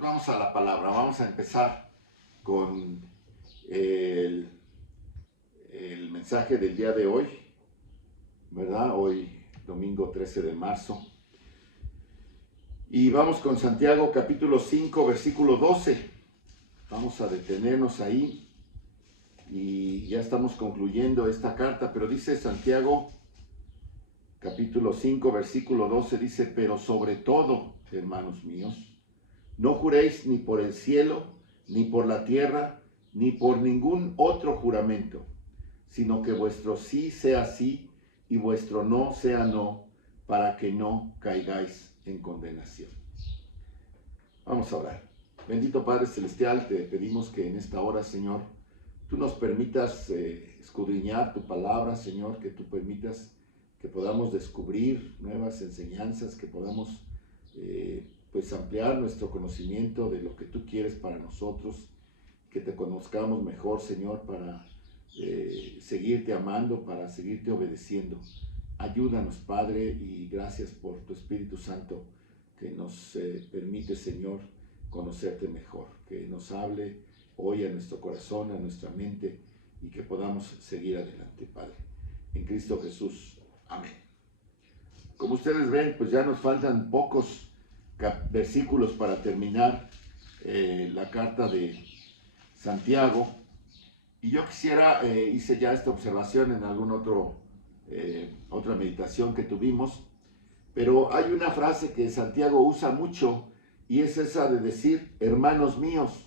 Pues vamos a la palabra, vamos a empezar con el, el mensaje del día de hoy, ¿verdad? Hoy, domingo 13 de marzo. Y vamos con Santiago capítulo 5, versículo 12. Vamos a detenernos ahí y ya estamos concluyendo esta carta, pero dice Santiago capítulo 5, versículo 12, dice: pero sobre todo, hermanos míos, no juréis ni por el cielo, ni por la tierra, ni por ningún otro juramento, sino que vuestro sí sea sí y vuestro no sea no, para que no caigáis en condenación. Vamos a orar. Bendito Padre Celestial, te pedimos que en esta hora, Señor, tú nos permitas escudriñar tu palabra, Señor, que tú permitas que podamos descubrir nuevas enseñanzas, que podamos pues ampliar nuestro conocimiento de lo que tú quieres para nosotros, que te conozcamos mejor, Señor, para seguirte amando, para seguirte obedeciendo. Ayúdanos, Padre, y gracias por tu Espíritu Santo que nos permite, Señor, conocerte mejor, que nos hable hoy a nuestro corazón, a nuestra mente, y que podamos seguir adelante, Padre. En Cristo Jesús. Amén. Como ustedes ven, pues ya nos faltan pocos versículos para terminar la carta de Santiago. Y yo quisiera, hice ya esta observación en algún otra meditación que tuvimos, pero hay una frase que Santiago usa mucho y es esa de decir: hermanos míos,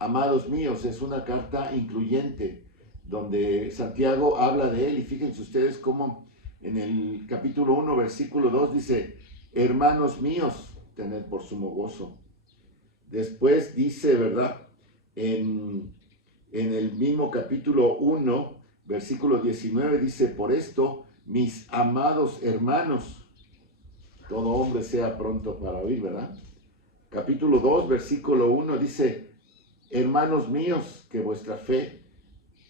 amados míos. Es una carta incluyente donde Santiago habla de él, y fíjense ustedes cómo en el capítulo 1, versículo 2 dice: hermanos míos, tened por sumo gozo. Después dice, ¿verdad? En el mismo capítulo 1, versículo 19 dice: por esto, mis amados hermanos, todo hombre sea pronto para oír, ¿verdad? Capítulo 2, versículo 1 dice: hermanos míos, que vuestra fe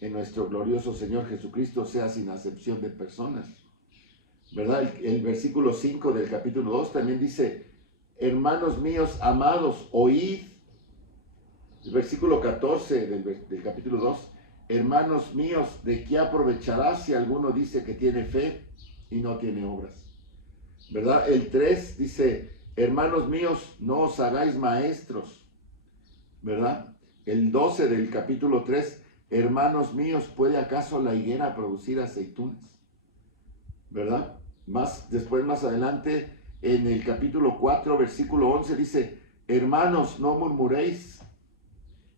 en nuestro glorioso Señor Jesucristo sea sin acepción de personas, ¿verdad? El versículo 5 del capítulo 2 también dice: hermanos míos amados, oíd. El versículo 14 del capítulo 2: hermanos míos, ¿de qué aprovechará si alguno dice que tiene fe y no tiene obras? ¿Verdad? El 3 dice: hermanos míos, no os hagáis maestros, ¿verdad? El 12 del capítulo 3: hermanos míos, ¿puede acaso la higuera producir aceitunas? ¿Verdad? Después, más adelante, en el capítulo 4, versículo 11 dice: hermanos, no murmuréis.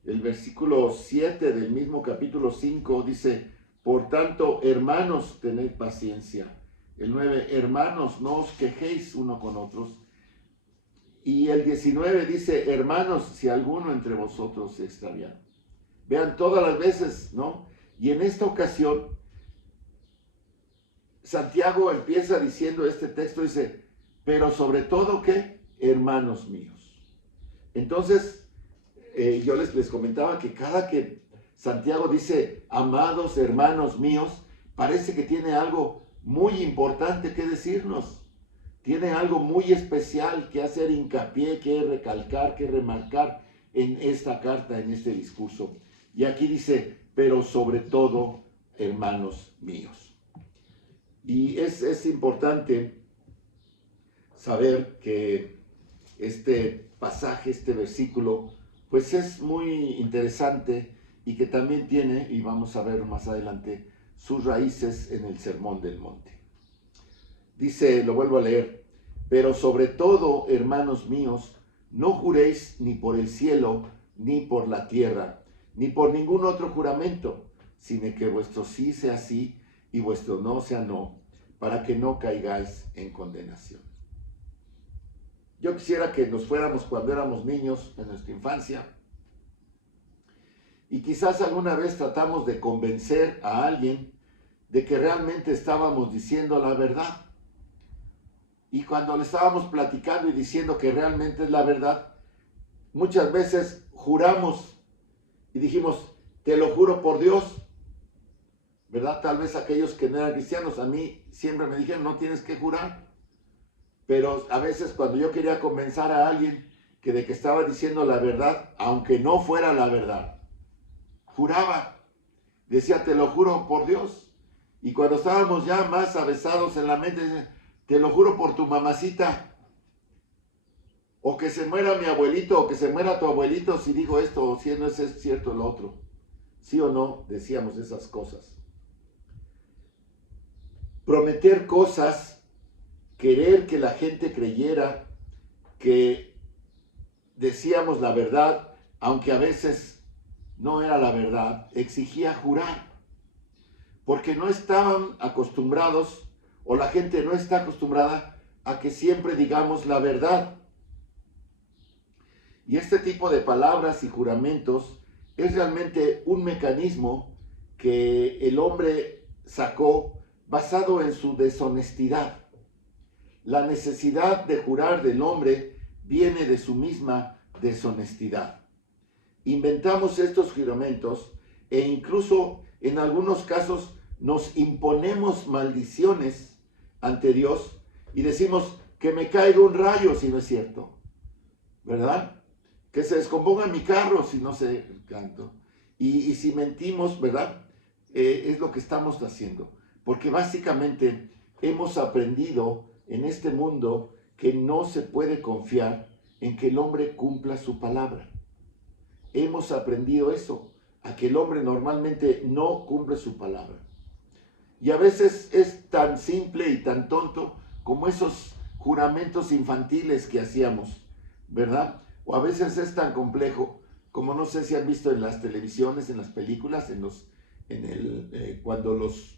El versículo 7 del mismo capítulo 5 dice: por tanto, hermanos, tened paciencia. El 9: hermanos, no os quejéis uno con otros. Y el 19 dice: hermanos, si alguno entre vosotros se extravía. Vean todas las veces, ¿no? Y en esta ocasión, Santiago empieza diciendo este texto, dice: pero sobre todo, ¿qué? Hermanos míos. Entonces, yo les comentaba que cada que Santiago dice amados hermanos míos, parece que tiene algo muy importante que decirnos. Tiene algo muy especial que hacer hincapié, que recalcar, que remarcar en esta carta, en este discurso. Y aquí dice: pero sobre todo, hermanos míos. Y es importante saber que este pasaje, este versículo, pues es muy interesante, y que también tiene, y vamos a ver más adelante, sus raíces en el Sermón del Monte. Dice, lo vuelvo a leer: pero sobre todo, hermanos míos, no juréis ni por el cielo, ni por la tierra, ni por ningún otro juramento, sino que vuestro sí sea sí y vuestro no sea no, para que no caigáis en condenación. Yo quisiera que nos fuéramos cuando éramos niños, en nuestra infancia, y quizás alguna vez tratamos de convencer a alguien de que realmente estábamos diciendo la verdad. Y cuando le estábamos platicando y diciendo que realmente es la verdad, muchas veces juramos y dijimos: te lo juro por Dios, ¿verdad? Tal vez aquellos que no eran cristianos, a mí siempre me dijeron: no tienes que jurar. Pero a veces cuando yo quería convencer a alguien que de que estaba diciendo la verdad, aunque no fuera la verdad. Juraba, decía, te lo juro por Dios. Y cuando estábamos ya más avesados en la mente, decía, te lo juro por tu mamacita. O que se muera mi abuelito, o que se muera tu abuelito si digo esto, o si no es cierto lo otro. ¿Sí o no? Decíamos esas cosas. Prometer cosas, querer que la gente creyera que decíamos la verdad, aunque a veces no era la verdad, exigía jurar. Porque no estaban acostumbrados, o la gente no está acostumbrada a que siempre digamos la verdad. Y este tipo de palabras y juramentos es realmente un mecanismo que el hombre sacó basado en su deshonestidad. La necesidad de jurar del hombre viene de su misma deshonestidad. Inventamos estos juramentos e incluso en algunos casos nos imponemos maldiciones ante Dios y decimos que me caiga un rayo si no es cierto, ¿verdad? Que se descomponga mi carro si no se canto. Y si mentimos, ¿verdad? Es lo que estamos haciendo. Porque básicamente hemos aprendido en este mundo que no se puede confiar en que el hombre cumpla su palabra. Hemos aprendido eso, a que el hombre normalmente no cumple su palabra. Y a veces es tan simple y tan tonto como esos juramentos infantiles que hacíamos, ¿verdad? O a veces es tan complejo como no sé si han visto en las televisiones, en las películas, cuando los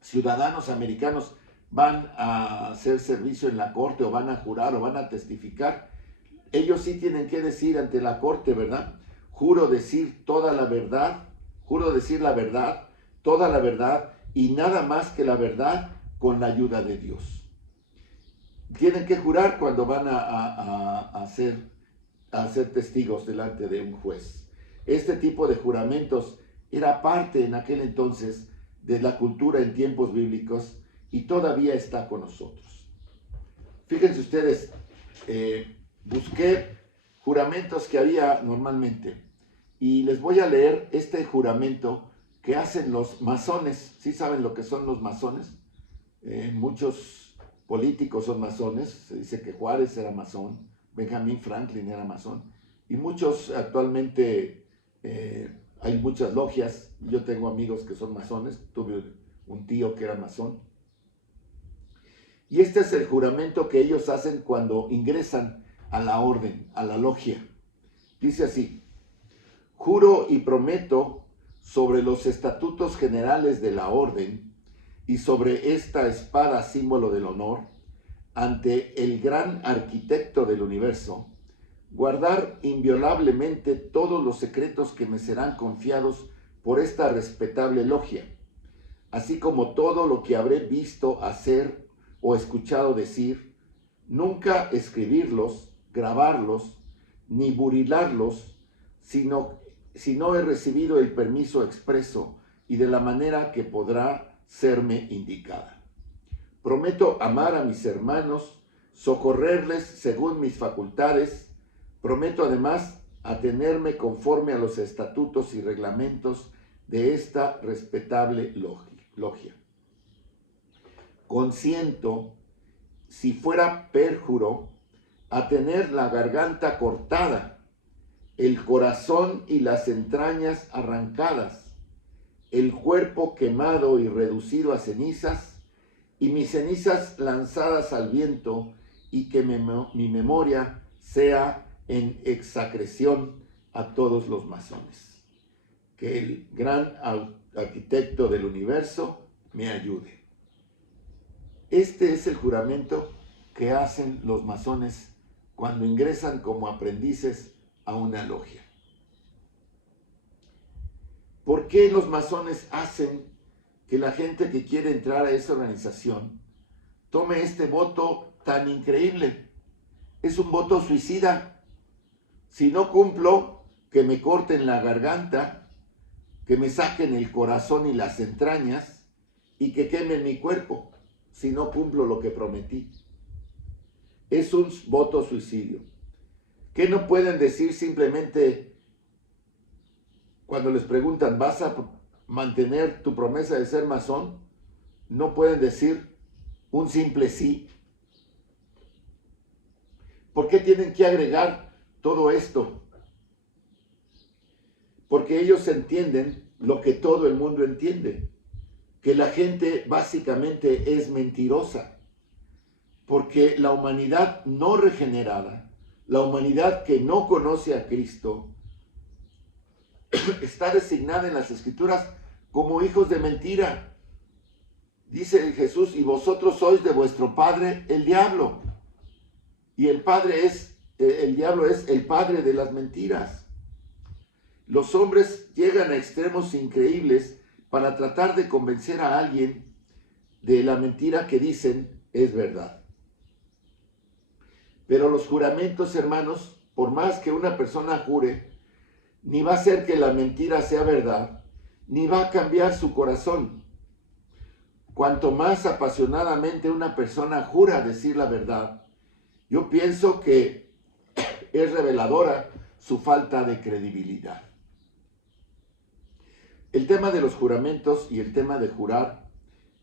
ciudadanos americanos van a hacer servicio en la corte o van a jurar o van a testificar. Ellos sí tienen que decir ante la corte, ¿verdad? Juro decir toda la verdad, juro decir la verdad, toda la verdad y nada más que la verdad con la ayuda de Dios. Tienen que jurar cuando van a ser testigos delante de un juez. Este tipo de juramentos era parte en aquel entonces de la cultura en tiempos bíblicos y todavía está con nosotros. Fíjense ustedes, busqué juramentos que había normalmente y les voy a leer este juramento que hacen los masones. ¿Sí saben lo que son los masones? Muchos políticos son masones. Se dice que Juárez era masón, Benjamin Franklin era masón y muchos actualmente hay muchas logias. Yo tengo amigos que son masones, tuve un tío que era masón. Y este es el juramento que ellos hacen cuando ingresan a la orden, a la logia. Dice así: juro y prometo sobre los estatutos generales de la orden y sobre esta espada símbolo del honor, ante el gran arquitecto del universo, guardar inviolablemente todos los secretos que me serán confiados por esta respetable logia, así como todo lo que habré visto hacer o escuchado decir, nunca escribirlos, grabarlos, ni burilarlos, si no he recibido el permiso expreso y de la manera que podrá serme indicada. Prometo amar a mis hermanos, socorrerles según mis facultades. Prometo además atenerme conforme a los estatutos y reglamentos de esta respetable logia. Consiento, si fuera perjuro, a tener la garganta cortada, el corazón y las entrañas arrancadas, el cuerpo quemado y reducido a cenizas, y mis cenizas lanzadas al viento, y que mi memoria sea en execración a todos los masones. Que el gran arquitecto del universo me ayude. Este es el juramento que hacen los masones cuando ingresan como aprendices a una logia. ¿Por qué los masones hacen que la gente que quiere entrar a esa organización tome este voto tan increíble? Es un voto suicida. Si no cumplo, que me corten la garganta, que me saquen el corazón y las entrañas y que quemen mi cuerpo si no cumplo lo que prometí. Es un voto suicidio. ¿Qué no pueden decir simplemente cuando les preguntan, ¿vas a mantener tu promesa de ser masón? No pueden decir un simple sí. ¿Por qué tienen que agregar todo esto? Porque ellos entienden lo que todo el mundo entiende, que la gente básicamente es mentirosa, porque la humanidad no regenerada, la humanidad que no conoce a Cristo, está designada en las Escrituras como hijos de mentira. Dice Jesús, y vosotros sois de vuestro padre el diablo. Y el diablo es el padre de las mentiras. Los hombres llegan a extremos increíbles para tratar de convencer a alguien de la mentira que dicen es verdad. Pero los juramentos, hermanos, por más que una persona jure, ni va a hacer que la mentira sea verdad, ni va a cambiar su corazón. Cuanto más apasionadamente una persona jura decir la verdad, yo pienso que es reveladora su falta de credibilidad. El tema de los juramentos y el tema de jurar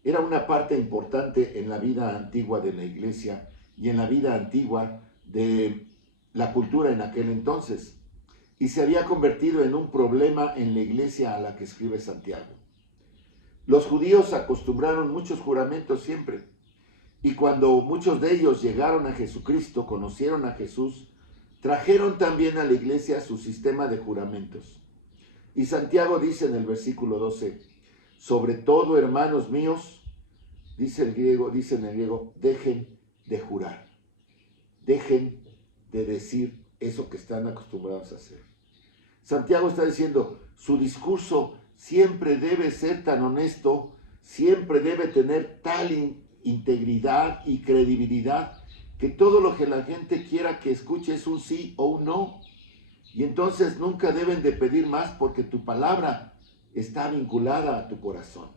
era una parte importante en la vida antigua de la iglesia y en la vida antigua de la cultura en aquel entonces, y se había convertido en un problema en la iglesia a la que escribe Santiago. Los judíos acostumbraron muchos juramentos siempre, y cuando muchos de ellos llegaron a Jesucristo, conocieron a Jesús, trajeron también a la iglesia su sistema de juramentos. Y Santiago dice en el versículo 12, sobre todo, hermanos míos, dice en el griego, dejen de jurar, dejen de decir eso que están acostumbrados a hacer. Santiago está diciendo, su discurso siempre debe ser tan honesto, siempre debe tener tal integridad y credibilidad, que todo lo que la gente quiera que escuche es un sí o un no. Y entonces nunca deben de pedir más porque tu palabra está vinculada a tu corazón.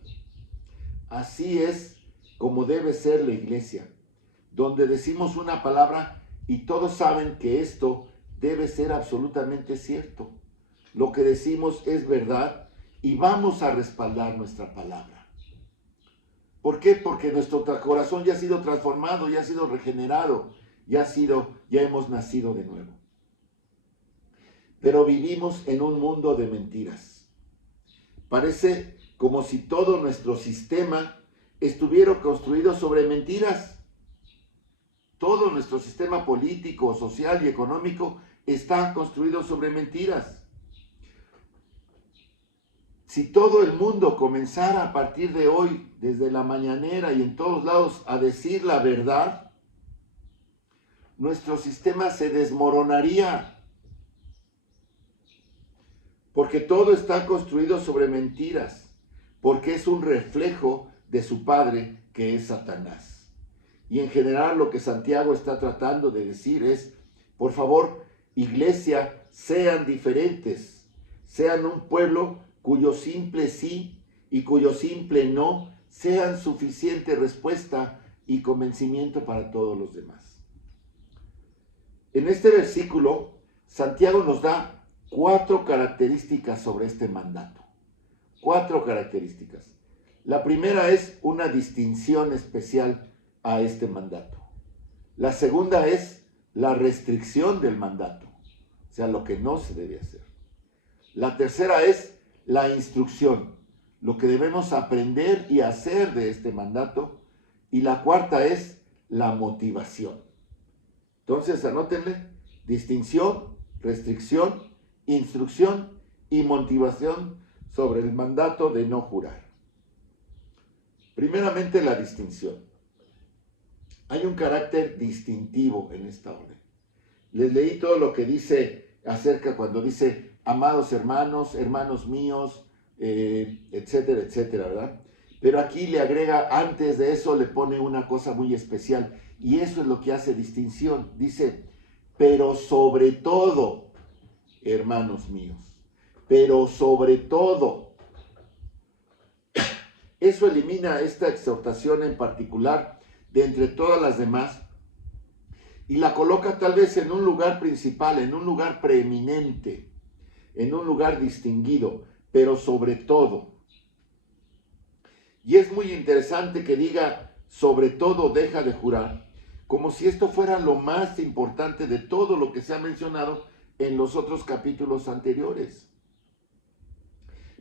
Así es como debe ser la iglesia, donde decimos una palabra y todos saben que esto debe ser absolutamente cierto. Lo que decimos es verdad y vamos a respaldar nuestra palabra. ¿Por qué? Porque nuestro corazón ya ha sido transformado, ya ha sido regenerado, ya hemos nacido de nuevo. Pero vivimos en un mundo de mentiras. Parece como si todo nuestro sistema estuviera construido sobre mentiras. Todo nuestro sistema político, social y económico está construido sobre mentiras. Si todo el mundo comenzara a partir de hoy, desde la mañanera y en todos lados, a decir la verdad, nuestro sistema se desmoronaría. Porque todo está construido sobre mentiras, porque es un reflejo de su padre, que es Satanás. Y en general lo que Santiago está tratando de decir es, por favor, iglesia, sean diferentes, sean un pueblo cuyo simple sí y cuyo simple no sean suficiente respuesta y convencimiento para todos los demás. En este versículo, Santiago nos da 4 características sobre este mandato. 4 características. La primera es una distinción especial a este mandato. La segunda es la restricción del mandato, o sea, lo que no se debe hacer. La tercera es la instrucción, lo que debemos aprender y hacer de este mandato. Y la cuarta es la motivación. Entonces, anótenle: distinción, restricción, instrucción y motivación sobre el mandato de no jurar. Primeramente, la distinción. Hay un carácter distintivo en esta orden. Les leí todo lo que dice acerca cuando dice amados hermanos, hermanos míos, etcétera, etcétera, ¿verdad? Pero aquí le agrega, antes de eso le pone una cosa muy especial, y eso es lo que hace distinción. Dice, pero sobre todo, hermanos míos, pero sobre todo. Eso elimina esta exhortación en particular de entre todas las demás, y la coloca tal vez en un lugar principal, en un lugar preeminente, en un lugar distinguido, pero sobre todo. Y es muy interesante que diga, sobre todo deja de jurar, como si esto fuera lo más importante de todo lo que se ha mencionado en los otros capítulos anteriores.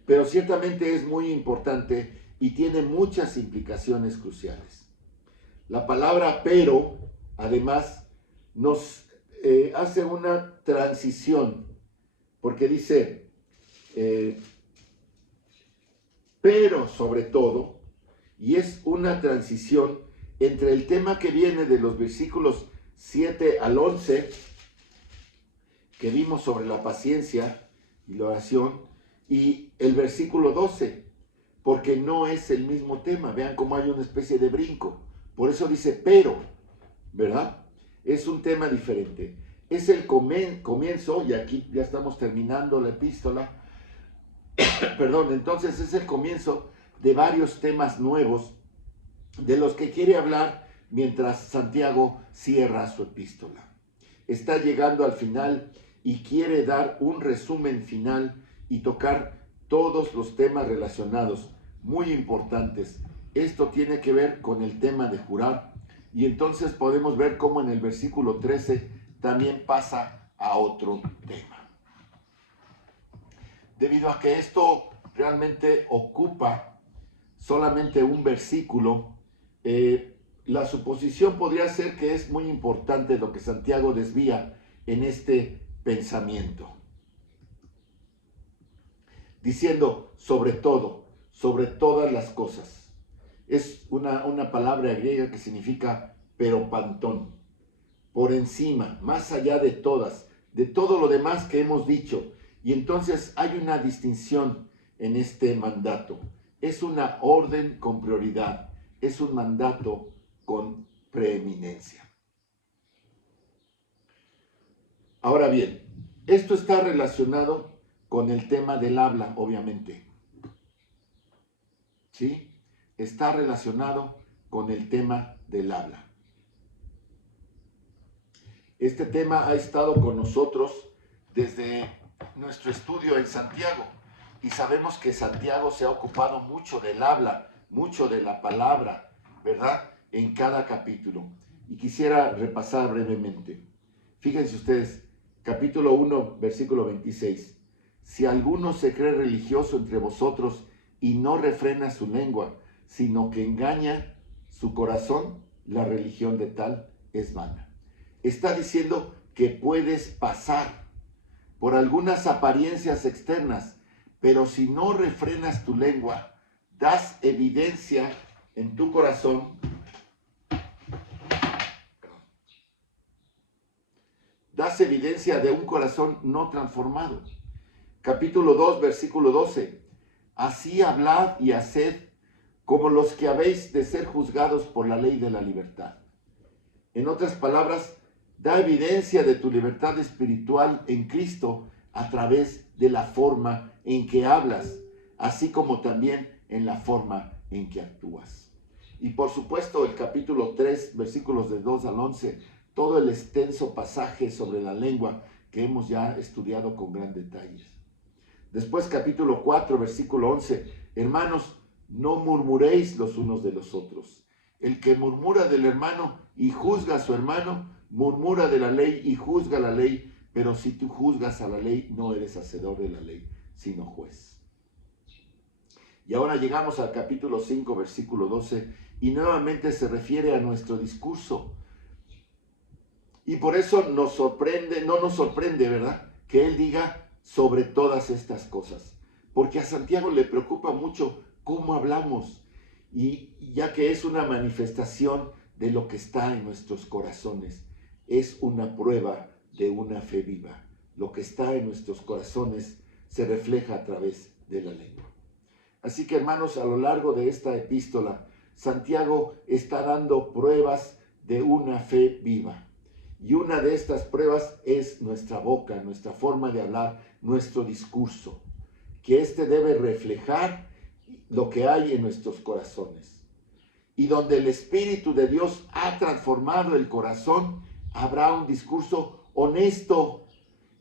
Pero ciertamente es muy importante y tiene muchas implicaciones cruciales. La palabra pero, además, nos hace una transición, porque dice, pero sobre todo, y es una transición entre el tema que viene de los versículos 7 al 11, que vimos sobre la paciencia y la oración, y el versículo 12, porque no es el mismo tema. Vean cómo hay una especie de brinco. Por eso dice pero, ¿verdad? Es un tema diferente. Es el comienzo, y aquí ya estamos terminando la epístola, perdón, entonces es el comienzo de varios temas nuevos de los que quiere hablar mientras Santiago cierra su epístola. Está llegando al final y quiere dar un resumen final y tocar todos los temas relacionados, muy importantes. Esto tiene que ver con el tema de jurar, y entonces podemos ver cómo en el versículo 13 también pasa a otro tema. Debido a que esto realmente ocupa solamente un versículo, la suposición podría ser que es muy importante lo que Santiago desvía en este pensamiento. Diciendo sobre todo, sobre todas las cosas. Es una palabra griega que significa peropantón, por encima, más allá de todas, de todo lo demás que hemos dicho. Y entonces hay una distinción en este mandato. Es una orden con prioridad, es un mandato con preeminencia. Ahora bien, esto está relacionado con el tema del habla, obviamente. ¿Sí? Está relacionado con el tema del habla. Este tema ha estado con nosotros desde nuestro estudio en Santiago, y sabemos que Santiago se ha ocupado mucho del habla, mucho de la palabra, ¿verdad? En cada capítulo. Y quisiera repasar brevemente. Fíjense ustedes, capítulo 1, versículo 26. Si alguno se cree religioso entre vosotros y no refrena su lengua, sino que engaña su corazón, la religión de tal es vana. Está diciendo que puedes pasar por algunas apariencias externas, pero si no refrenas tu lengua, das evidencia en tu corazón, das evidencia de un corazón no transformado. Capítulo 2, versículo 12. Así hablad y haced como los que habéis de ser juzgados por la ley de la libertad. En otras palabras, da evidencia de tu libertad espiritual en Cristo a través de la forma en que hablas, así como también en la forma en que actúas. Y por supuesto el capítulo 3, versículos de 2 al 11, todo el extenso pasaje sobre la lengua que hemos ya estudiado con gran detalle. Después capítulo 4, versículo 11, hermanos, no murmuréis los unos de los otros. El que murmura del hermano y juzga a su hermano, murmura de la ley y juzga la ley, pero si tú juzgas a la ley, no eres hacedor de la ley, sino juez. Y ahora llegamos al capítulo 5, versículo 12, y nuevamente se refiere a nuestro discurso. Y por eso no nos sorprende, ¿verdad?, que él diga sobre todas estas cosas. Porque a Santiago le preocupa mucho cómo hablamos, y ya que es una manifestación de lo que está en nuestros corazones, es una prueba de una fe viva. Lo que está en nuestros corazones se refleja a través de la lengua. Así que, hermanos, a lo largo de esta epístola, Santiago está dando pruebas de una fe viva. Y una de estas pruebas es nuestra boca, nuestra forma de hablar, nuestro discurso, que éste debe reflejar lo que hay en nuestros corazones. Y donde el Espíritu de Dios ha transformado el corazón, habrá un discurso honesto.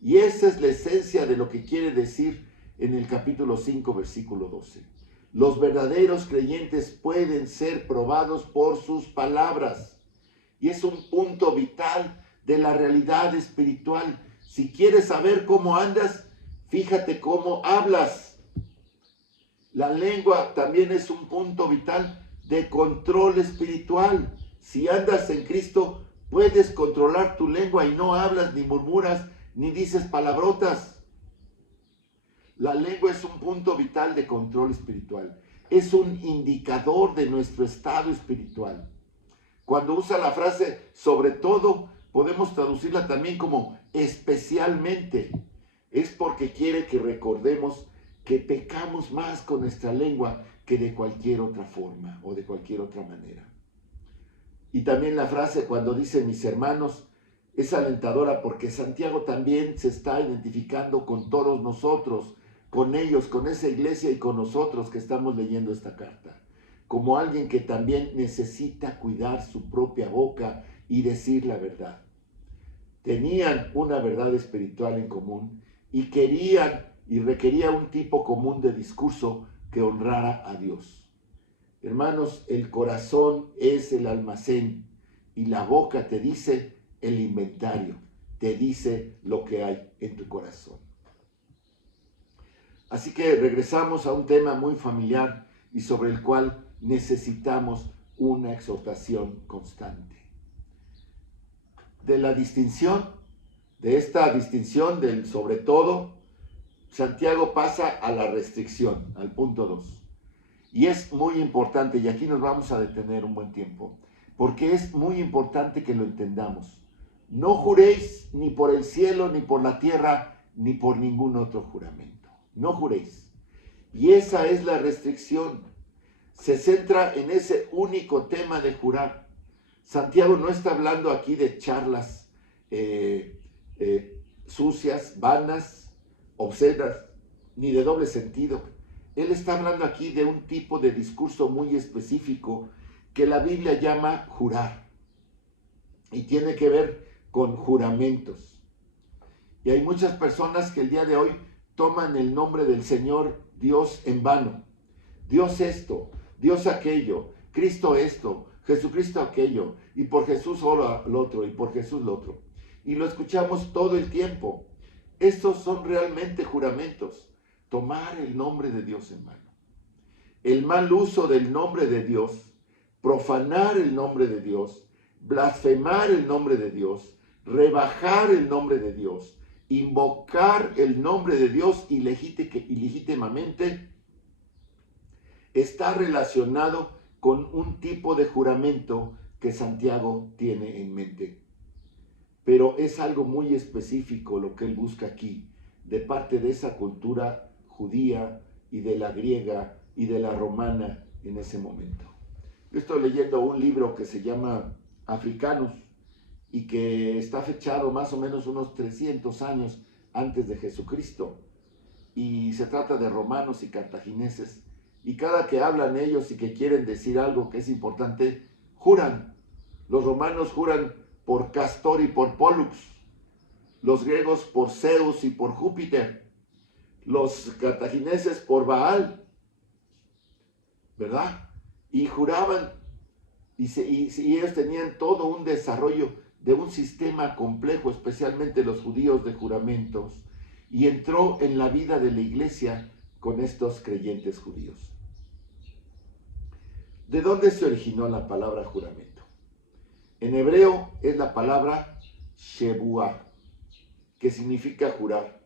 Y esa es la esencia de lo que quiere decir en el capítulo 5, versículo 12. Los verdaderos creyentes pueden ser probados por sus palabras. Y es un punto vital de la realidad espiritual. Si quieres saber cómo andas, fíjate cómo hablas. La lengua también es un punto vital de control espiritual. Si andas en Cristo, puedes controlar tu lengua y no hablas, ni murmuras, ni dices palabrotas. La lengua es un punto vital de control espiritual. Es un indicador de nuestro estado espiritual. Cuando usa la frase sobre todo, podemos traducirla también como especialmente. Es porque quiere que recordemos que pecamos más con nuestra lengua que de cualquier otra forma o de cualquier otra manera. Y también la frase cuando dice mis hermanos es alentadora porque Santiago también se está identificando con todos nosotros, con ellos, con esa iglesia y con nosotros que estamos leyendo esta carta, como alguien que también necesita cuidar su propia boca y decir la verdad. Tenían una verdad espiritual en común y querían y requería un tipo común de discurso que honrara a Dios. Hermanos, el corazón es el almacén y la boca te dice el inventario, te dice lo que hay en tu corazón. Así que regresamos a un tema muy familiar y sobre el cual necesitamos una exhortación constante. De la distinción, de esta distinción del sobre todo, Santiago pasa a la restricción, al punto 2. Y es muy importante, y aquí nos vamos a detener un buen tiempo, porque es muy importante que lo entendamos. No juréis ni por el cielo, ni por la tierra, ni por ningún otro juramento. No juréis. Y esa es la restricción. Se centra en ese único tema de jurar. Santiago no está hablando aquí de charlas sucias, vanas, obscenas, ni de doble sentido. Él está hablando aquí de un tipo de discurso muy específico que la Biblia llama jurar. Y tiene que ver con juramentos. Y hay muchas personas que el día de hoy toman el nombre del Señor Dios en vano. Dios esto, Dios aquello, Cristo esto, Jesucristo aquello, y por Jesús solo lo otro, y por Jesús lo otro. Y lo escuchamos todo el tiempo. Estos son realmente juramentos. Tomar el nombre de Dios en vano. El mal uso del nombre de Dios, profanar el nombre de Dios, blasfemar el nombre de Dios, rebajar el nombre de Dios, invocar el nombre de Dios ilegítimamente, está relacionado con un tipo de juramento que Santiago tiene en mente. Pero es algo muy específico lo que él busca aquí, de parte de esa cultura judía y de la griega y de la romana en ese momento. Yo estoy leyendo un libro que se llama Africanos y que está fechado más o menos unos 300 años antes de Jesucristo. Y se trata de romanos y cartagineses. Y cada que hablan ellos y que quieren decir algo que es importante, juran. Los romanos juran por Castor y por Pollux. Los griegos por Zeus y por Júpiter. Los cartagineses por Baal. ¿Verdad? Y juraban. Y ellos tenían todo un desarrollo de un sistema complejo, especialmente los judíos, de juramentos. Y entró en la vida de la iglesia con estos creyentes judíos. ¿De dónde se originó la palabra juramento? En hebreo es la palabra shebuah, que significa jurar.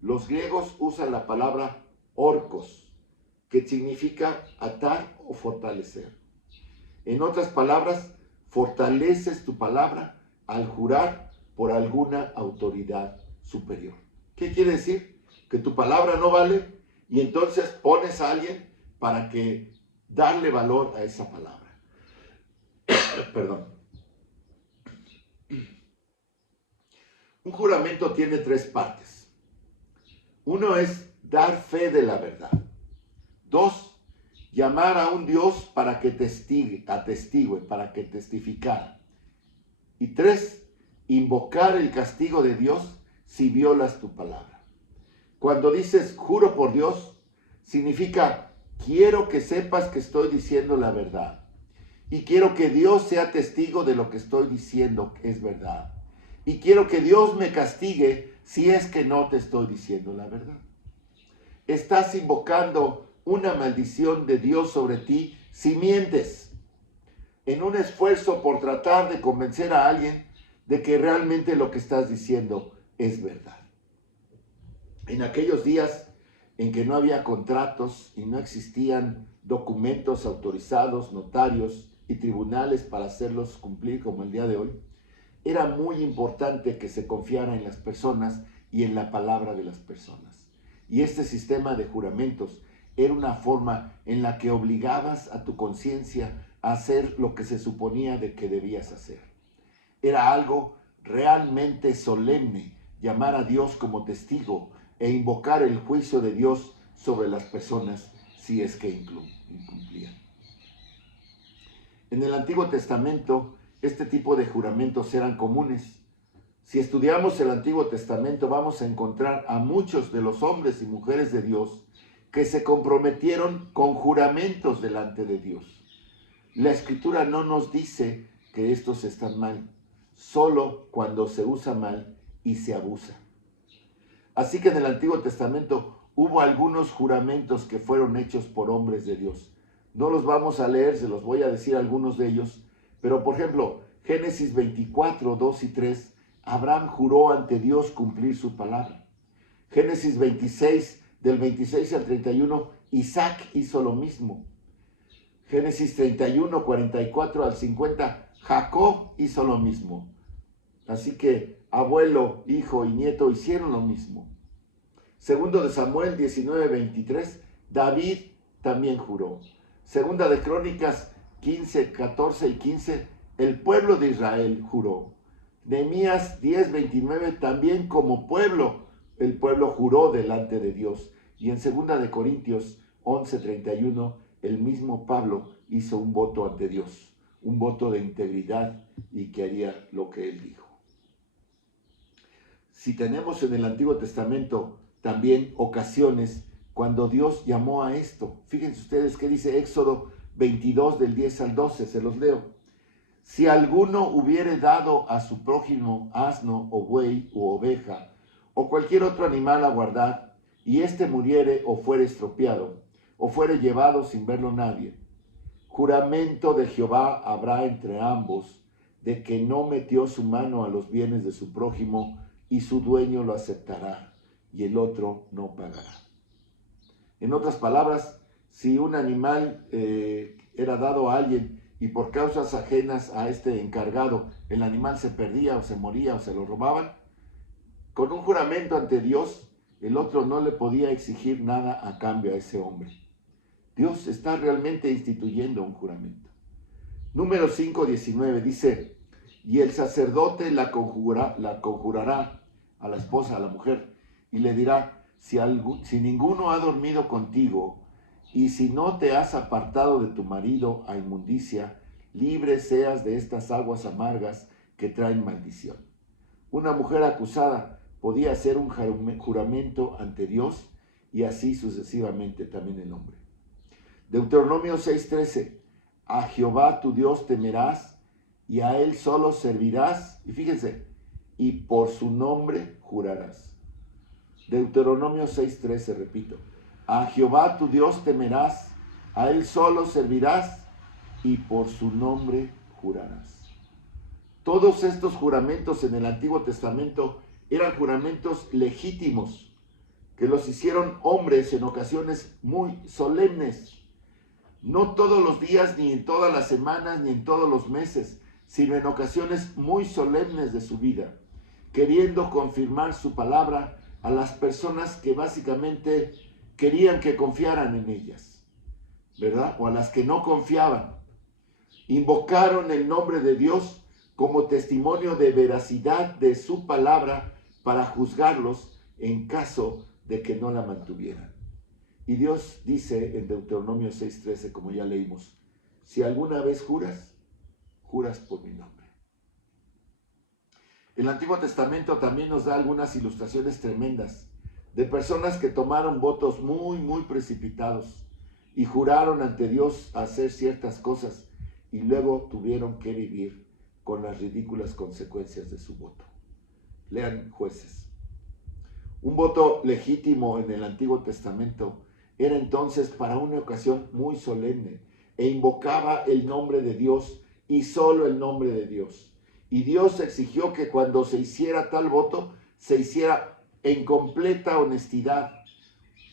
Los griegos usan la palabra orcos, que significa atar o fortalecer. En otras palabras, fortaleces tu palabra al jurar por alguna autoridad superior. ¿Qué quiere decir? Que tu palabra no vale y entonces pones a alguien para que darle valor a esa palabra. Perdón. Un juramento tiene tres partes. Uno es dar fe de la verdad. Dos, llamar a un Dios para que atestigue, para que testificara. Y tres, invocar el castigo de Dios si violas tu palabra. Cuando dices juro por Dios, significa quiero que sepas que estoy diciendo la verdad. Y quiero que Dios sea testigo de lo que estoy diciendo que es verdad. Y quiero que Dios me castigue si es que no te estoy diciendo la verdad. Estás invocando una maldición de Dios sobre ti si mientes, en un esfuerzo por tratar de convencer a alguien de que realmente lo que estás diciendo es verdad. En aquellos días en que no había contratos y no existían documentos autorizados, notarios y tribunales para hacerlos cumplir como el día de hoy, era muy importante que se confiara en las personas y en la palabra de las personas. Y este sistema de juramentos era una forma en la que obligabas a tu conciencia a hacer lo que se suponía de que debías hacer. Era algo realmente solemne llamar a Dios como testigo e invocar el juicio de Dios sobre las personas si es que incumplían. En el Antiguo Testamento, este tipo de juramentos eran comunes. Si estudiamos el Antiguo Testamento, vamos a encontrar a muchos de los hombres y mujeres de Dios que se comprometieron con juramentos delante de Dios. La Escritura no nos dice que estos están mal, solo cuando se usa mal y se abusa. Así que en el Antiguo Testamento hubo algunos juramentos que fueron hechos por hombres de Dios. No los vamos a leer, se los voy a decir algunos de ellos, pero por ejemplo, Génesis 24, 2 y 3, Abraham juró ante Dios cumplir su palabra. Génesis 26, del 26 al 31, Isaac hizo lo mismo. Génesis 31, 44 al 50, Jacob hizo lo mismo. Así que abuelo, hijo y nieto hicieron lo mismo. Segundo de Samuel 19, 23, David también juró. Segunda de Crónicas 15, 14 y 15, el pueblo de Israel juró. Nehemías 10, 29, también como pueblo, el pueblo juró delante de Dios. Y en segunda de Corintios 11, 31, el mismo Pablo hizo un voto ante Dios, un voto de integridad y que haría lo que él dijo. Si tenemos en el Antiguo Testamento también ocasiones cuando Dios llamó a esto. Fíjense ustedes qué dice Éxodo 22 del 10 al 12, se los leo. Si alguno hubiere dado a su prójimo asno o buey o oveja o cualquier otro animal a guardar, y éste muriere o fuere estropeado, o fuere llevado sin verlo nadie, juramento de Jehová habrá entre ambos, de que no metió su mano a los bienes de su prójimo, y su dueño lo aceptará, y el otro no pagará. En otras palabras, si un animal era dado a alguien y por causas ajenas a este encargado, el animal se perdía o se moría o se lo robaban, con un juramento ante Dios, el otro no le podía exigir nada a cambio a ese hombre. Dios está realmente instituyendo un juramento. Número 5:19 dice, y el sacerdote la conjurará a la esposa, a la mujer, y le dirá, si ninguno ha dormido contigo, y si no te has apartado de tu marido a inmundicia, libre seas de estas aguas amargas que traen maldición. Una mujer acusada podía hacer un juramento ante Dios, y así sucesivamente también el hombre. Deuteronomio 6:13, a Jehová tu Dios temerás y a él solo servirás, y fíjense, y por su nombre jurarás. Deuteronomio 6:13, repito, a Jehová tu Dios temerás, a él solo servirás y por su nombre jurarás. Todos estos juramentos en el Antiguo Testamento eran juramentos legítimos, que los hicieron hombres en ocasiones muy solemnes. No todos los días, ni en todas las semanas, ni en todos los meses, sino en ocasiones muy solemnes de su vida, queriendo confirmar su palabra a las personas que básicamente querían que confiaran en ellas, ¿verdad? O a las que no confiaban. Invocaron el nombre de Dios como testimonio de veracidad de su palabra para juzgarlos en caso de que no la mantuvieran. Y Dios dice en Deuteronomio 6:13, como ya leímos, si alguna vez juras, juras por mi nombre. El Antiguo Testamento también nos da algunas ilustraciones tremendas de personas que tomaron votos muy precipitados y juraron ante Dios hacer ciertas cosas y luego tuvieron que vivir con las ridículas consecuencias de su voto. Lean Jueces. Un voto legítimo en el Antiguo Testamento era entonces para una ocasión muy solemne e invocaba el nombre de Dios y solo el nombre de Dios. Y Dios exigió que cuando se hiciera tal voto, se hiciera en completa honestidad.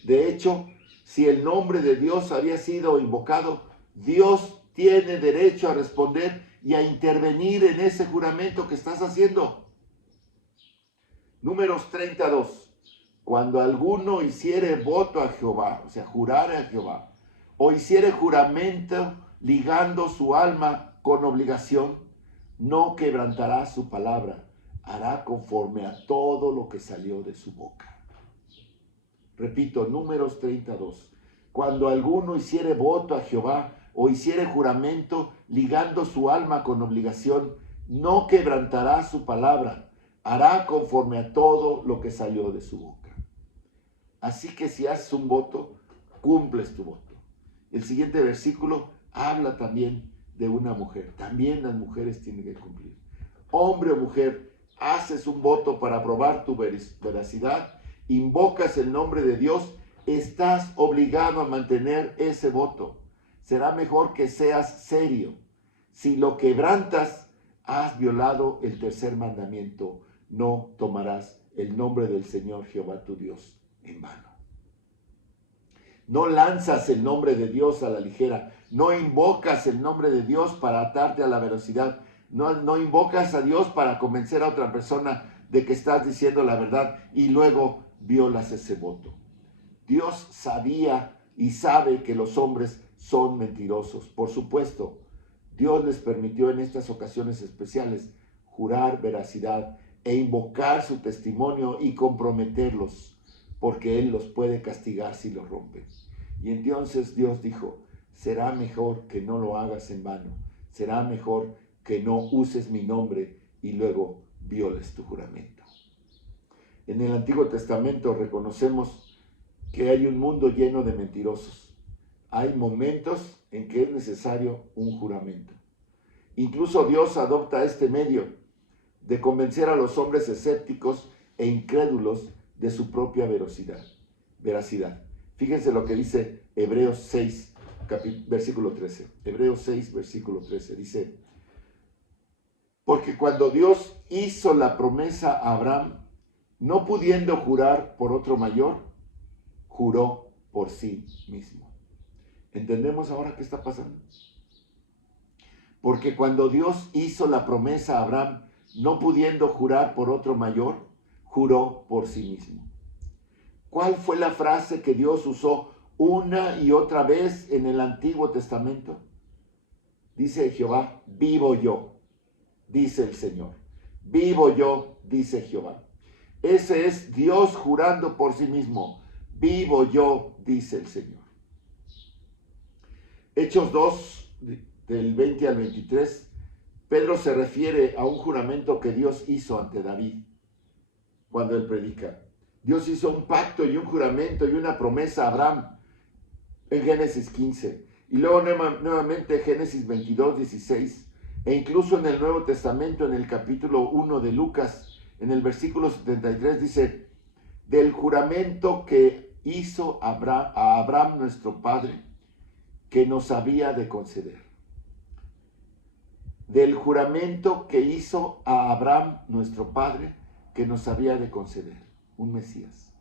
De hecho, si el nombre de Dios había sido invocado, Dios tiene derecho a responder y a intervenir en ese juramento que estás haciendo. Números 32. Cuando alguno hiciere voto a Jehová, o sea, jurare a Jehová, o hiciere juramento ligando su alma con obligación, no quebrantará su palabra, hará conforme a todo lo que salió de su boca. Repito, Números 32. Cuando alguno hiciere voto a Jehová o hiciere juramento ligando su alma con obligación, no quebrantará su palabra, hará conforme a todo lo que salió de su boca. Así que si haces un voto, cumples tu voto. El siguiente versículo habla también de una mujer. También las mujeres tienen que cumplir. Hombre o mujer, haces un voto para probar tu veracidad, invocas el nombre de Dios, estás obligado a mantener ese voto. Será mejor que seas serio. Si lo quebrantas, has violado el tercer mandamiento. No tomarás el nombre del Señor Jehová tu Dios en vano. No lanzas el nombre de Dios a la ligera. No invocas el nombre de Dios para atarte a la veracidad. No invocas a Dios para convencer a otra persona de que estás diciendo la verdad y luego violas ese voto. Dios sabía y sabe que los hombres son mentirosos. Por supuesto, Dios les permitió en estas ocasiones especiales jurar veracidad e invocar su testimonio y comprometerlos, porque Él los puede castigar si los rompen. Y entonces Dios dijo, será mejor que no lo hagas en vano, será mejor que no uses mi nombre y luego violes tu juramento. En el Antiguo Testamento reconocemos que hay un mundo lleno de mentirosos. Hay momentos en que es necesario un juramento. Incluso Dios adopta este medio de convencer a los hombres escépticos e incrédulos de su propia veracidad. Fíjense lo que dice Hebreos 6, versículo 13. Hebreos 6, versículo 13. Dice, porque cuando Dios hizo la promesa a Abraham, no pudiendo jurar por otro mayor, juró por sí mismo. ¿Entendemos ahora qué está pasando? Porque cuando Dios hizo la promesa a Abraham, no pudiendo jurar por otro mayor, juró por sí mismo. ¿Cuál fue la frase que Dios usó una y otra vez en el Antiguo Testamento? Dice Jehová, vivo yo, dice el Señor. Vivo yo, dice Jehová. Ese es Dios jurando por sí mismo. Vivo yo, dice el Señor. Hechos 2, del 20 al 23, Pedro se refiere a un juramento que Dios hizo ante David cuando él predica. Dios hizo un pacto y un juramento y una promesa a Abraham en Génesis 15. Y luego nuevamente Génesis 22, 16. E incluso en el Nuevo Testamento, en el capítulo 1 de Lucas, en el versículo 73, dice, del juramento que hizo a Abraham nuestro padre, que nos había de conceder. Del juramento que hizo a Abraham nuestro padre, que nos había de conceder un Mesías.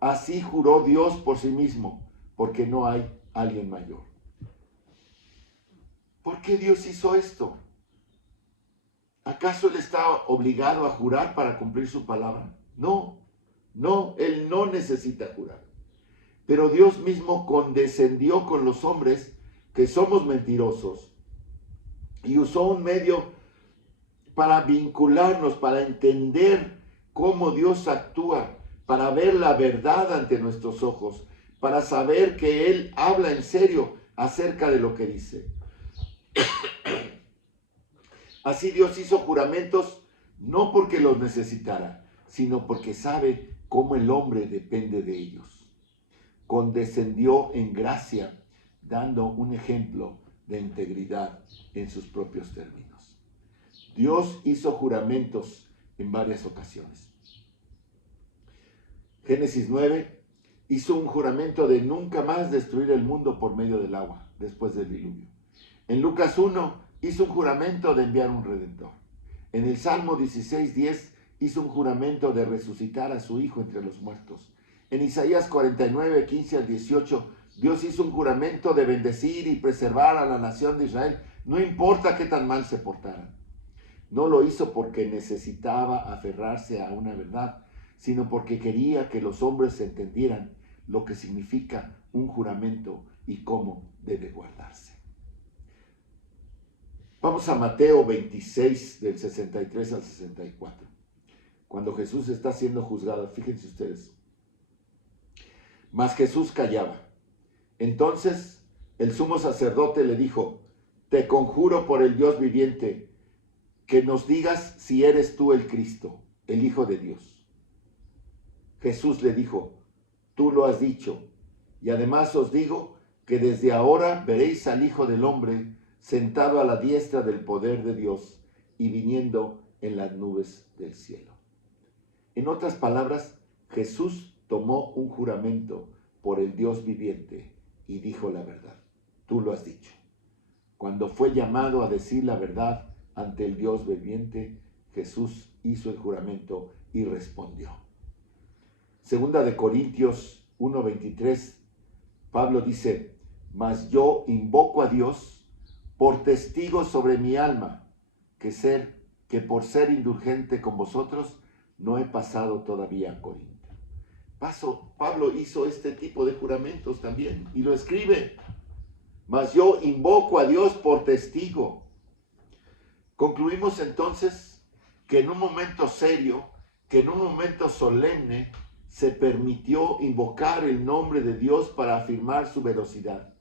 Así juró Dios por sí mismo, porque no hay alguien mayor. ¿Por qué Dios hizo esto? ¿Acaso Él estaba obligado a jurar para cumplir su palabra? No, Él no necesita jurar. Pero Dios mismo condescendió con los hombres que somos mentirosos y usó un medio para vincularnos, para entender cómo Dios actúa, para ver la verdad ante nuestros ojos, para saber que Él habla en serio acerca de lo que dice. Así Dios hizo juramentos no porque los necesitara, sino porque sabe cómo el hombre depende de ellos. Condescendió en gracia, dando un ejemplo de integridad en sus propios términos. Dios hizo juramentos en varias ocasiones. Génesis 9 hizo un juramento de nunca más destruir el mundo por medio del agua, después del diluvio. En Lucas 1 hizo un juramento de enviar un redentor. En el Salmo 16:10 hizo un juramento de resucitar a su hijo entre los muertos. En Isaías 49:15-18, Dios hizo un juramento de bendecir y preservar a la nación de Israel, no importa qué tan mal se portaran. No lo hizo porque necesitaba aferrarse a una verdad, sino porque quería que los hombres entendieran lo que significa un juramento y cómo debe guardarse. Vamos a Mateo 26, del 63 al 64. Cuando Jesús está siendo juzgado, fíjense ustedes. Mas Jesús callaba. Entonces el sumo sacerdote le dijo: te conjuro por el Dios viviente, que nos digas si eres tú el Cristo, el Hijo de Dios. Jesús le dijo: tú lo has dicho, y además os digo que desde ahora veréis al Hijo del Hombre sentado a la diestra del poder de Dios y viniendo en las nubes del cielo. En otras palabras, Jesús tomó un juramento por el Dios viviente y dijo la verdad. Tú lo has dicho. Cuando fue llamado a decir la verdad ante el Dios viviente, Jesús hizo el juramento y respondió. Segunda de Corintios 1:23, Pablo dice: mas yo invoco a Dios por testigo sobre mi alma, que por ser indulgente con vosotros, no he pasado todavía a Corinto. Pablo hizo este tipo de juramentos también y lo escribe. Mas yo invoco a Dios por testigo. Concluimos entonces que en un momento serio, que en un momento solemne, se permitió invocar el nombre de Dios para afirmar su veracidad.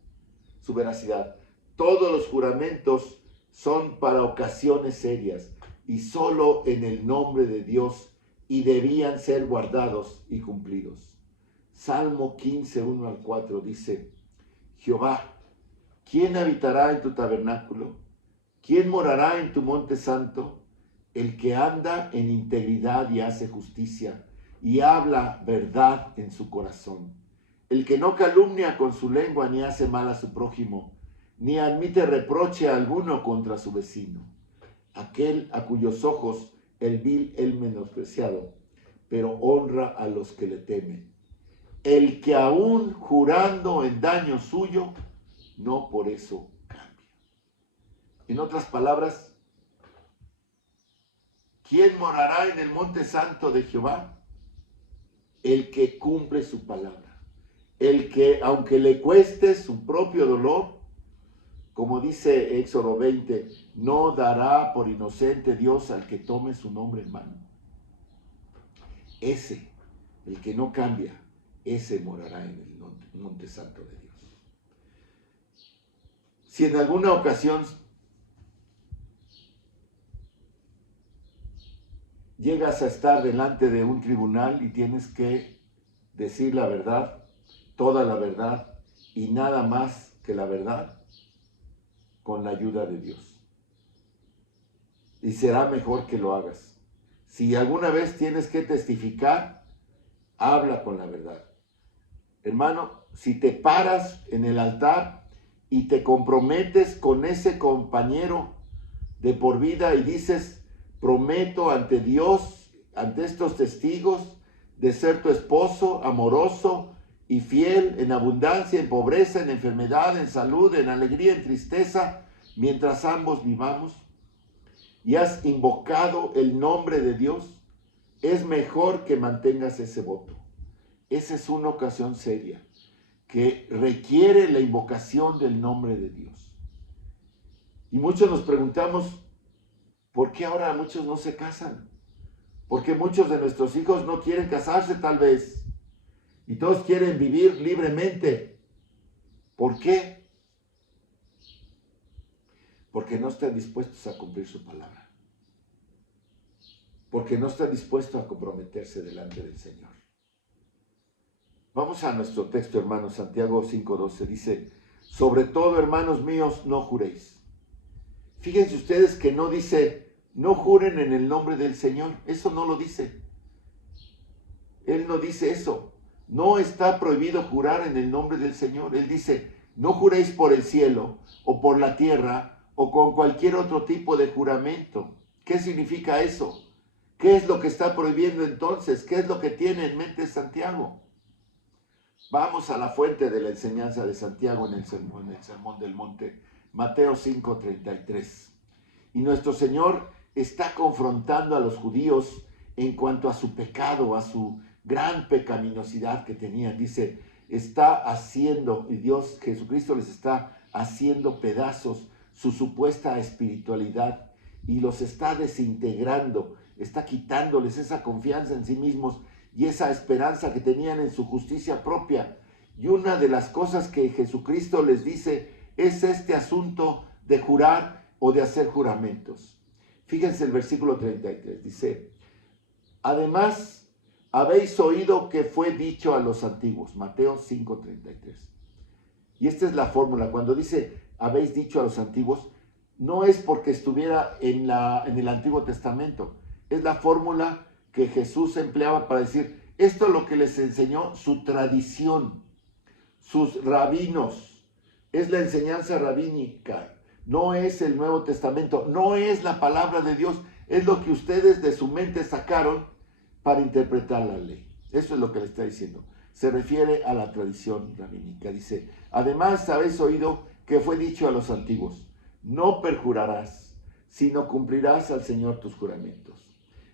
Todos los juramentos son para ocasiones serias y solo en el nombre de Dios, y debían ser guardados y cumplidos. Salmo 15, 1-4 dice: Jehová, ¿quién habitará en tu tabernáculo? ¿Quién morará en tu monte santo? El que anda en integridad y hace justicia, y habla verdad en su corazón. El que no calumnia con su lengua, ni hace mal a su prójimo, ni admite reproche alguno contra su vecino. Aquel a cuyos ojos el vil es menospreciado, pero honra a los que le temen. El que aún jurando en daño suyo, no por eso cambia. En otras palabras, ¿quién morará en el monte santo de Jehová? El que cumple su palabra. El que, aunque le cueste su propio dolor, como dice Éxodo 20, no dará por inocente Dios al que tome su nombre en mano. Ese, el que no cambia, ese morará en el monte santo de Dios. Si en alguna ocasión llegas a estar delante de un tribunal y tienes que decir la verdad, toda la verdad y nada más que la verdad, con la ayuda de Dios. Y será mejor que lo hagas. Si alguna vez tienes que testificar, habla con la verdad. Hermano, si te paras en el altar y te comprometes con ese compañero de por vida y dices: prometo ante Dios, ante estos testigos, de ser tu esposo amoroso y fiel en abundancia, en pobreza, en enfermedad, en salud, en alegría, en tristeza, mientras ambos vivamos, y has invocado el nombre de Dios, es mejor que mantengas ese voto. Esa es una ocasión seria que requiere la invocación del nombre de Dios. Y muchos nos preguntamos, ¿por qué ahora muchos no se casan? ¿Por qué muchos de nuestros hijos no quieren casarse tal vez? Y todos quieren vivir libremente. ¿Por qué? Porque no están dispuestos a cumplir su palabra. porque no está dispuesto a comprometerse delante del Señor. Vamos a nuestro texto, hermanos. Santiago 5:12 dice: sobre todo, hermanos míos, no juréis. Fíjense ustedes que no dice, no juren en el nombre del Señor. Eso no lo dice. Él no dice eso. No está prohibido jurar en el nombre del Señor. Él dice, no juréis por el cielo o por la tierra o con cualquier otro tipo de juramento. ¿Qué significa eso? ¿Qué es lo que está prohibiendo entonces? ¿Qué es lo que tiene en mente Santiago? Vamos a la fuente de la enseñanza de Santiago en el Sermón del Monte, Mateo 5:33. Y nuestro Señor está confrontando a los judíos en cuanto a su pecado, a su gran pecaminosidad que tenían. Dice, está haciendo, y Dios, Jesucristo les está haciendo pedazos su supuesta espiritualidad y los está desintegrando, está quitándoles esa confianza en sí mismos y esa esperanza que tenían en su justicia propia. Y una de las cosas que Jesucristo les dice es este asunto de jurar o de hacer juramentos. Fíjense el versículo 33, dice, además habéis oído que fue dicho a los antiguos, Mateo 5:33. Y esta es la fórmula, cuando dice habéis dicho a los antiguos, no es porque estuviera en el Antiguo Testamento, es la fórmula que Jesús empleaba para decir, esto es lo que les enseñó su tradición, sus rabinos, es la enseñanza rabínica, no es el Nuevo Testamento, no es la palabra de Dios, es lo que ustedes de su mente sacaron para interpretar la ley. Eso es lo que le está diciendo. Se refiere a la tradición rabínica. Dice, además habéis oído que fue dicho a los antiguos, no perjurarás, sino cumplirás al Señor tus juramentos.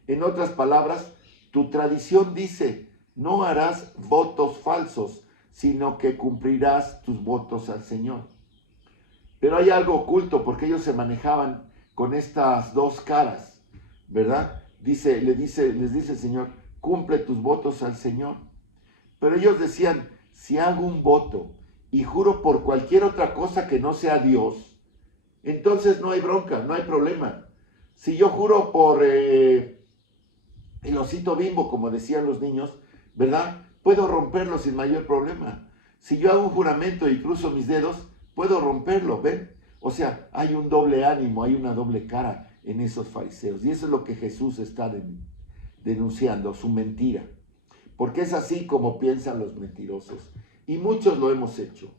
En otras palabras, tu tradición dice, no harás votos falsos, sino que cumplirás tus votos al Señor. Pero hay algo oculto, porque ellos se manejaban con estas dos caras, ¿verdad? Les dice el Señor, cumple tus votos al Señor. Pero ellos decían, si hago un voto y juro por cualquier otra cosa que no sea Dios, entonces no hay bronca, no hay problema. Si yo juro por el osito Bimbo, como decían los niños, ¿verdad? Puedo romperlo sin mayor problema. Si yo hago un juramento y cruzo mis dedos, puedo romperlo, ¿ven? O sea, hay un doble ánimo, hay una doble cara en esos fariseos. Y eso es lo que Jesús está denunciando, su mentira. Porque es así como piensan los mentirosos. Y muchos lo hemos hecho.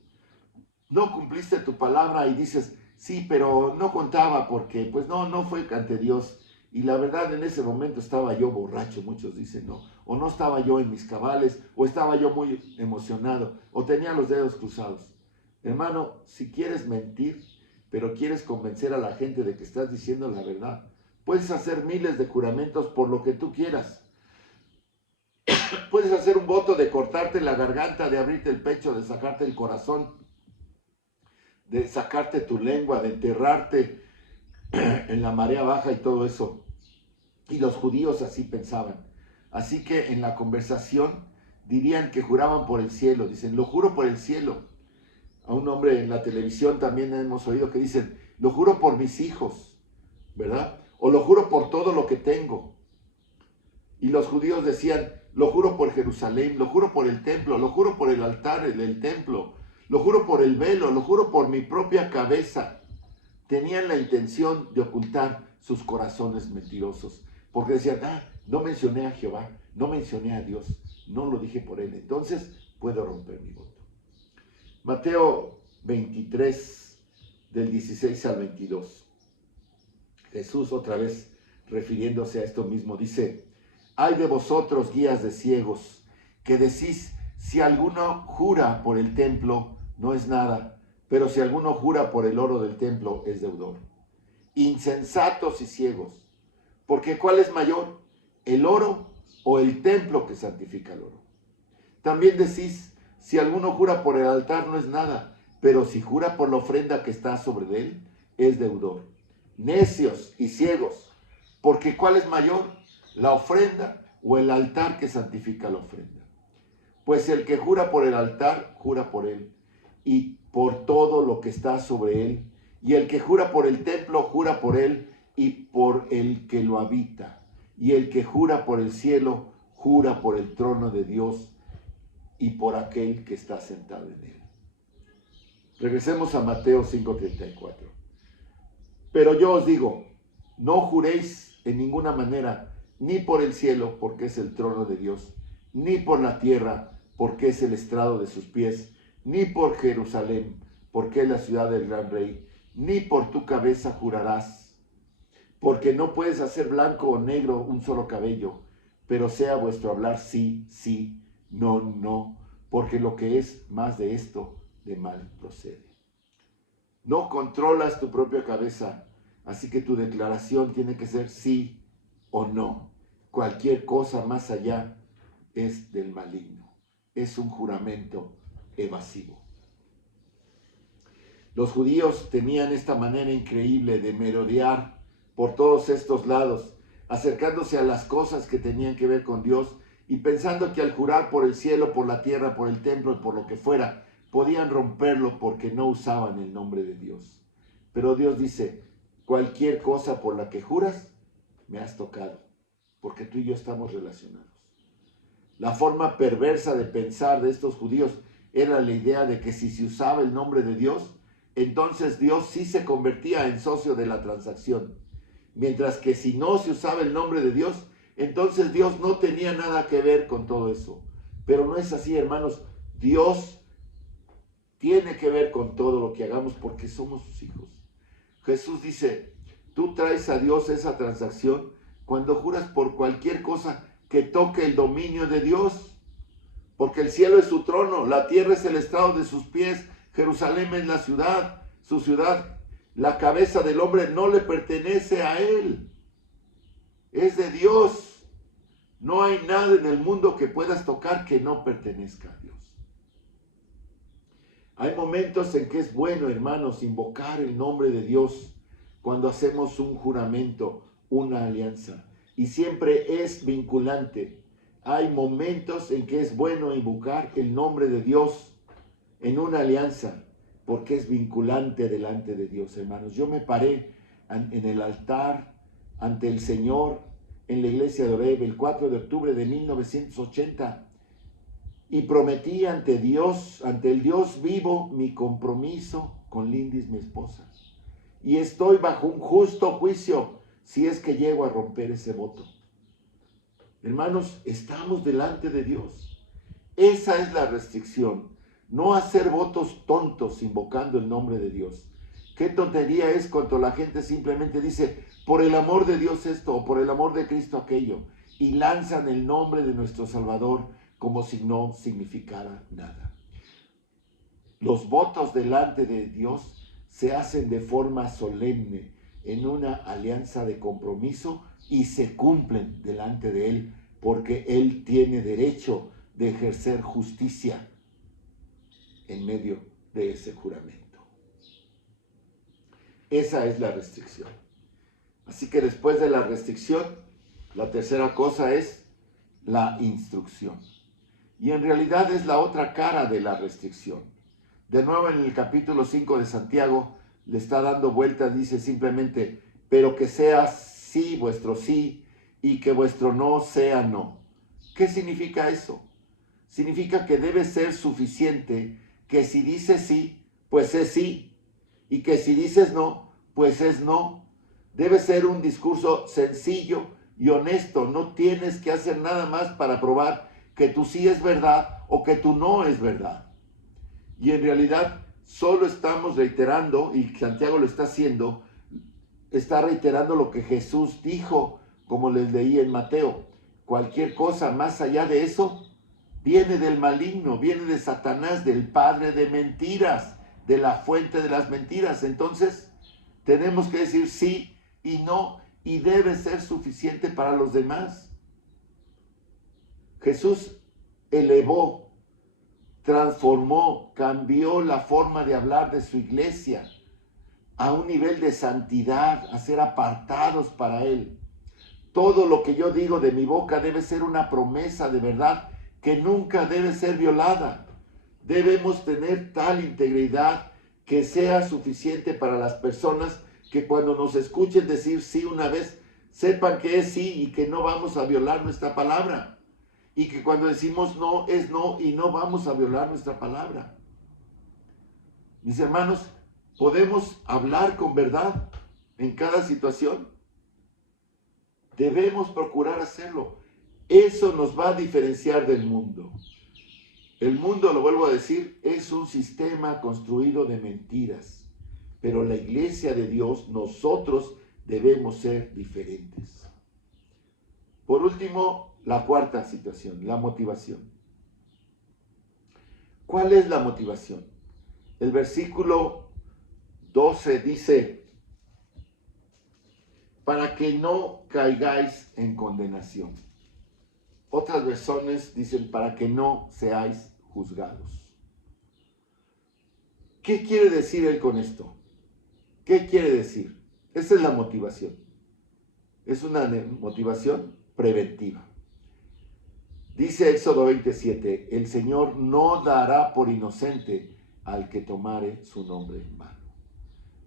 No cumpliste tu palabra y dices, sí, pero no contaba porque, pues no fue ante Dios. Y la verdad, en ese momento estaba yo borracho, muchos dicen, no. O no estaba yo en mis cabales, o estaba yo muy emocionado, o tenía los dedos cruzados. Hermano, si quieres mentir, pero quieres convencer a la gente de que estás diciendo la verdad, puedes hacer miles de juramentos por lo que tú quieras. Puedes hacer un voto de cortarte la garganta, de abrirte el pecho, de sacarte el corazón, de sacarte tu lengua, de enterrarte en la marea baja y todo eso. Y los judíos así pensaban. Así que en la conversación dirían que juraban por el cielo. Dicen, lo juro por el cielo. A un hombre en la televisión también hemos oído que dicen, lo juro por mis hijos, ¿verdad? O lo juro por todo lo que tengo. Y los judíos decían, lo juro por Jerusalén, lo juro por el templo, lo juro por el altar del templo, lo juro por el velo, lo juro por mi propia cabeza. Tenían la intención de ocultar sus corazones mentirosos, porque decían, no mencioné a Jehová, no mencioné a Dios, no lo dije por él, entonces puedo romper mi voto. Mateo 23, del 16 al 22. Jesús otra vez refiriéndose a esto mismo, dice, ay de vosotros, guías de ciegos, que decís, si alguno jura por el templo, no es nada, pero si alguno jura por el oro del templo, es deudor. Insensatos y ciegos, porque ¿cuál es mayor, el oro o el templo que santifica el oro? También decís, si alguno jura por el altar, no es nada, pero si jura por la ofrenda que está sobre él, es deudor. Necios y ciegos, porque ¿cuál es mayor, la ofrenda o el altar que santifica la ofrenda? Pues el que jura por el altar, jura por él, y por todo lo que está sobre él. Y el que jura por el templo, jura por él y por el que lo habita. y el que jura por el cielo, jura por el trono de Dios y por aquel que está sentado en él. Regresemos a Mateo 5:34. Pero yo os digo, no juréis en ninguna manera, ni por el cielo, porque es el trono de Dios, ni por la tierra, porque es el estrado de sus pies, ni por Jerusalén, porque es la ciudad del gran rey, ni por tu cabeza jurarás, porque no puedes hacer blanco o negro un solo cabello, pero sea vuestro hablar sí, sí, no, no, porque lo que es más de esto, de mal procede. No controlas tu propia cabeza, así que tu declaración tiene que ser sí o no. Cualquier cosa más allá es del maligno. Es un juramento evasivo. Los judíos tenían esta manera increíble de merodear por todos estos lados, acercándose a las cosas que tenían que ver con Dios y pensando que al jurar por el cielo, por la tierra, por el templo y por lo que fuera, podían romperlo porque no usaban el nombre de Dios. Pero Dios dice, cualquier cosa por la que juras, me has tocado, porque tú y yo estamos relacionados. La forma perversa de pensar de estos judíos era la idea de que si se usaba el nombre de Dios, entonces Dios sí se convertía en socio de la transacción. Mientras que si no se usaba el nombre de Dios, entonces Dios no tenía nada que ver con todo eso. Pero no es así, hermanos. Dios tiene que ver con todo lo que hagamos porque somos sus hijos. Jesús dice, tú traes a Dios esa transacción cuando juras por cualquier cosa que toque el dominio de Dios. Porque el cielo es su trono, la tierra es el estrado de sus pies, Jerusalén es la ciudad, su ciudad. La cabeza del hombre no le pertenece a él, es de Dios. No hay nada en el mundo que puedas tocar que no pertenezca a Dios. Hay momentos en que es bueno, hermanos, invocar el nombre de Dios cuando hacemos un juramento, una alianza. Y siempre es vinculante. Hay momentos en que es bueno invocar el nombre de Dios en una alianza, porque es vinculante delante de Dios, hermanos. Yo me paré en el altar ante el Señor en la iglesia de Oreb el 4 de octubre de 1980 y prometí ante Dios, ante el Dios vivo, mi compromiso con Lindis, mi esposa. Y estoy bajo un justo juicio si es que llego a romper ese voto. Hermanos, estamos delante de Dios. Esa es la restricción. No hacer votos tontos invocando el nombre de Dios. Qué tontería es cuando la gente simplemente dice, por el amor de Dios esto, o por el amor de Cristo aquello, y lanzan el nombre de nuestro Salvador como si no significara nada. Los votos delante de Dios se hacen de forma solemne, en una alianza de compromiso, y se cumplen delante de Él, porque Él tiene derecho de ejercer justicia en medio de ese juramento. Esa es la restricción. Así que después de la restricción, la tercera cosa es la instrucción. Y en realidad es la otra cara de la restricción. De nuevo en el capítulo 5 de Santiago le está dando vueltas, dice simplemente, pero que sea sí vuestro sí y que vuestro no sea no. ¿Qué significa eso? Significa que debe ser suficiente que si dices sí, pues es sí, y que si dices no, pues es no. Debe ser un discurso sencillo y honesto. No tienes que hacer nada más para probar que tu sí es verdad o que tu no es verdad. Y en realidad solo estamos reiterando, y Santiago lo está haciendo, está reiterando lo que Jesús dijo, como les leí en Mateo. Cualquier cosa más allá de eso viene del maligno, viene de Satanás, del padre de mentiras, de la fuente de las mentiras. Entonces tenemos que decir sí y no, y debe ser suficiente para los demás. Jesús elevó, transformó, cambió la forma de hablar de su iglesia a un nivel de santidad, a ser apartados para Él. Todo lo que yo digo de mi boca debe ser una promesa de verdad que nunca debe ser violada. Debemos tener tal integridad que sea suficiente para las personas que cuando nos escuchen decir sí una vez, sepan que es sí y que no vamos a violar nuestra palabra. Y que cuando decimos no, es no y no vamos a violar nuestra palabra. Mis hermanos, podemos hablar con verdad en cada situación. Debemos procurar hacerlo. Eso nos va a diferenciar del mundo. El mundo, lo vuelvo a decir, es un sistema construido de mentiras. Pero la iglesia de Dios, nosotros debemos ser diferentes. Por último, la cuarta situación, la motivación. ¿Cuál es la motivación? El versículo 12 dice, para que no caigáis en condenación. Otras versiones dicen, para que no seáis juzgados. ¿Qué quiere decir él con esto? ¿Qué quiere decir? Esa es la motivación. Es una motivación preventiva. Dice Éxodo 27, el Señor no dará por inocente al que tomare su nombre en vano.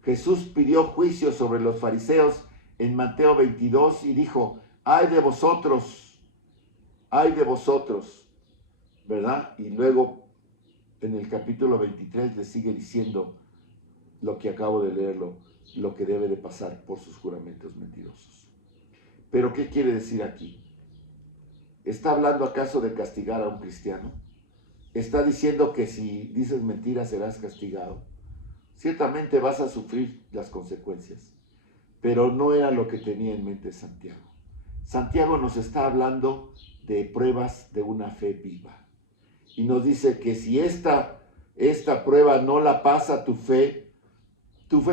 Jesús pidió juicio sobre los fariseos en Mateo 22 y dijo, ay de vosotros, ¿verdad? Y luego en el capítulo 23 le sigue diciendo lo que acabo de leerlo, lo que debe de pasar por sus juramentos mentirosos. Pero ¿qué quiere decir aquí? ¿Está hablando acaso de castigar a un cristiano? ¿Está diciendo que si dices mentiras serás castigado? Ciertamente vas a sufrir las consecuencias, pero no era lo que tenía en mente Santiago. Santiago nos está hablando de pruebas de una fe viva. Y nos dice que si esta prueba no la pasa tu fe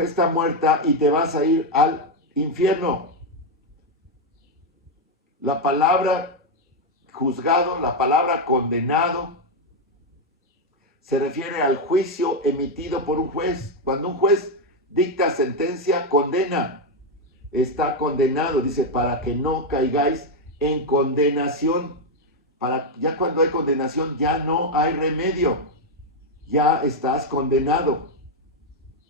está muerta y te vas a ir al infierno. La palabra juzgado, la palabra condenado, se refiere al juicio emitido por un juez. Cuando un juez dicta sentencia, condena. Está condenado, dice, para que no caigáis en condenación. Ya cuando hay condenación, ya no hay remedio. Ya estás condenado.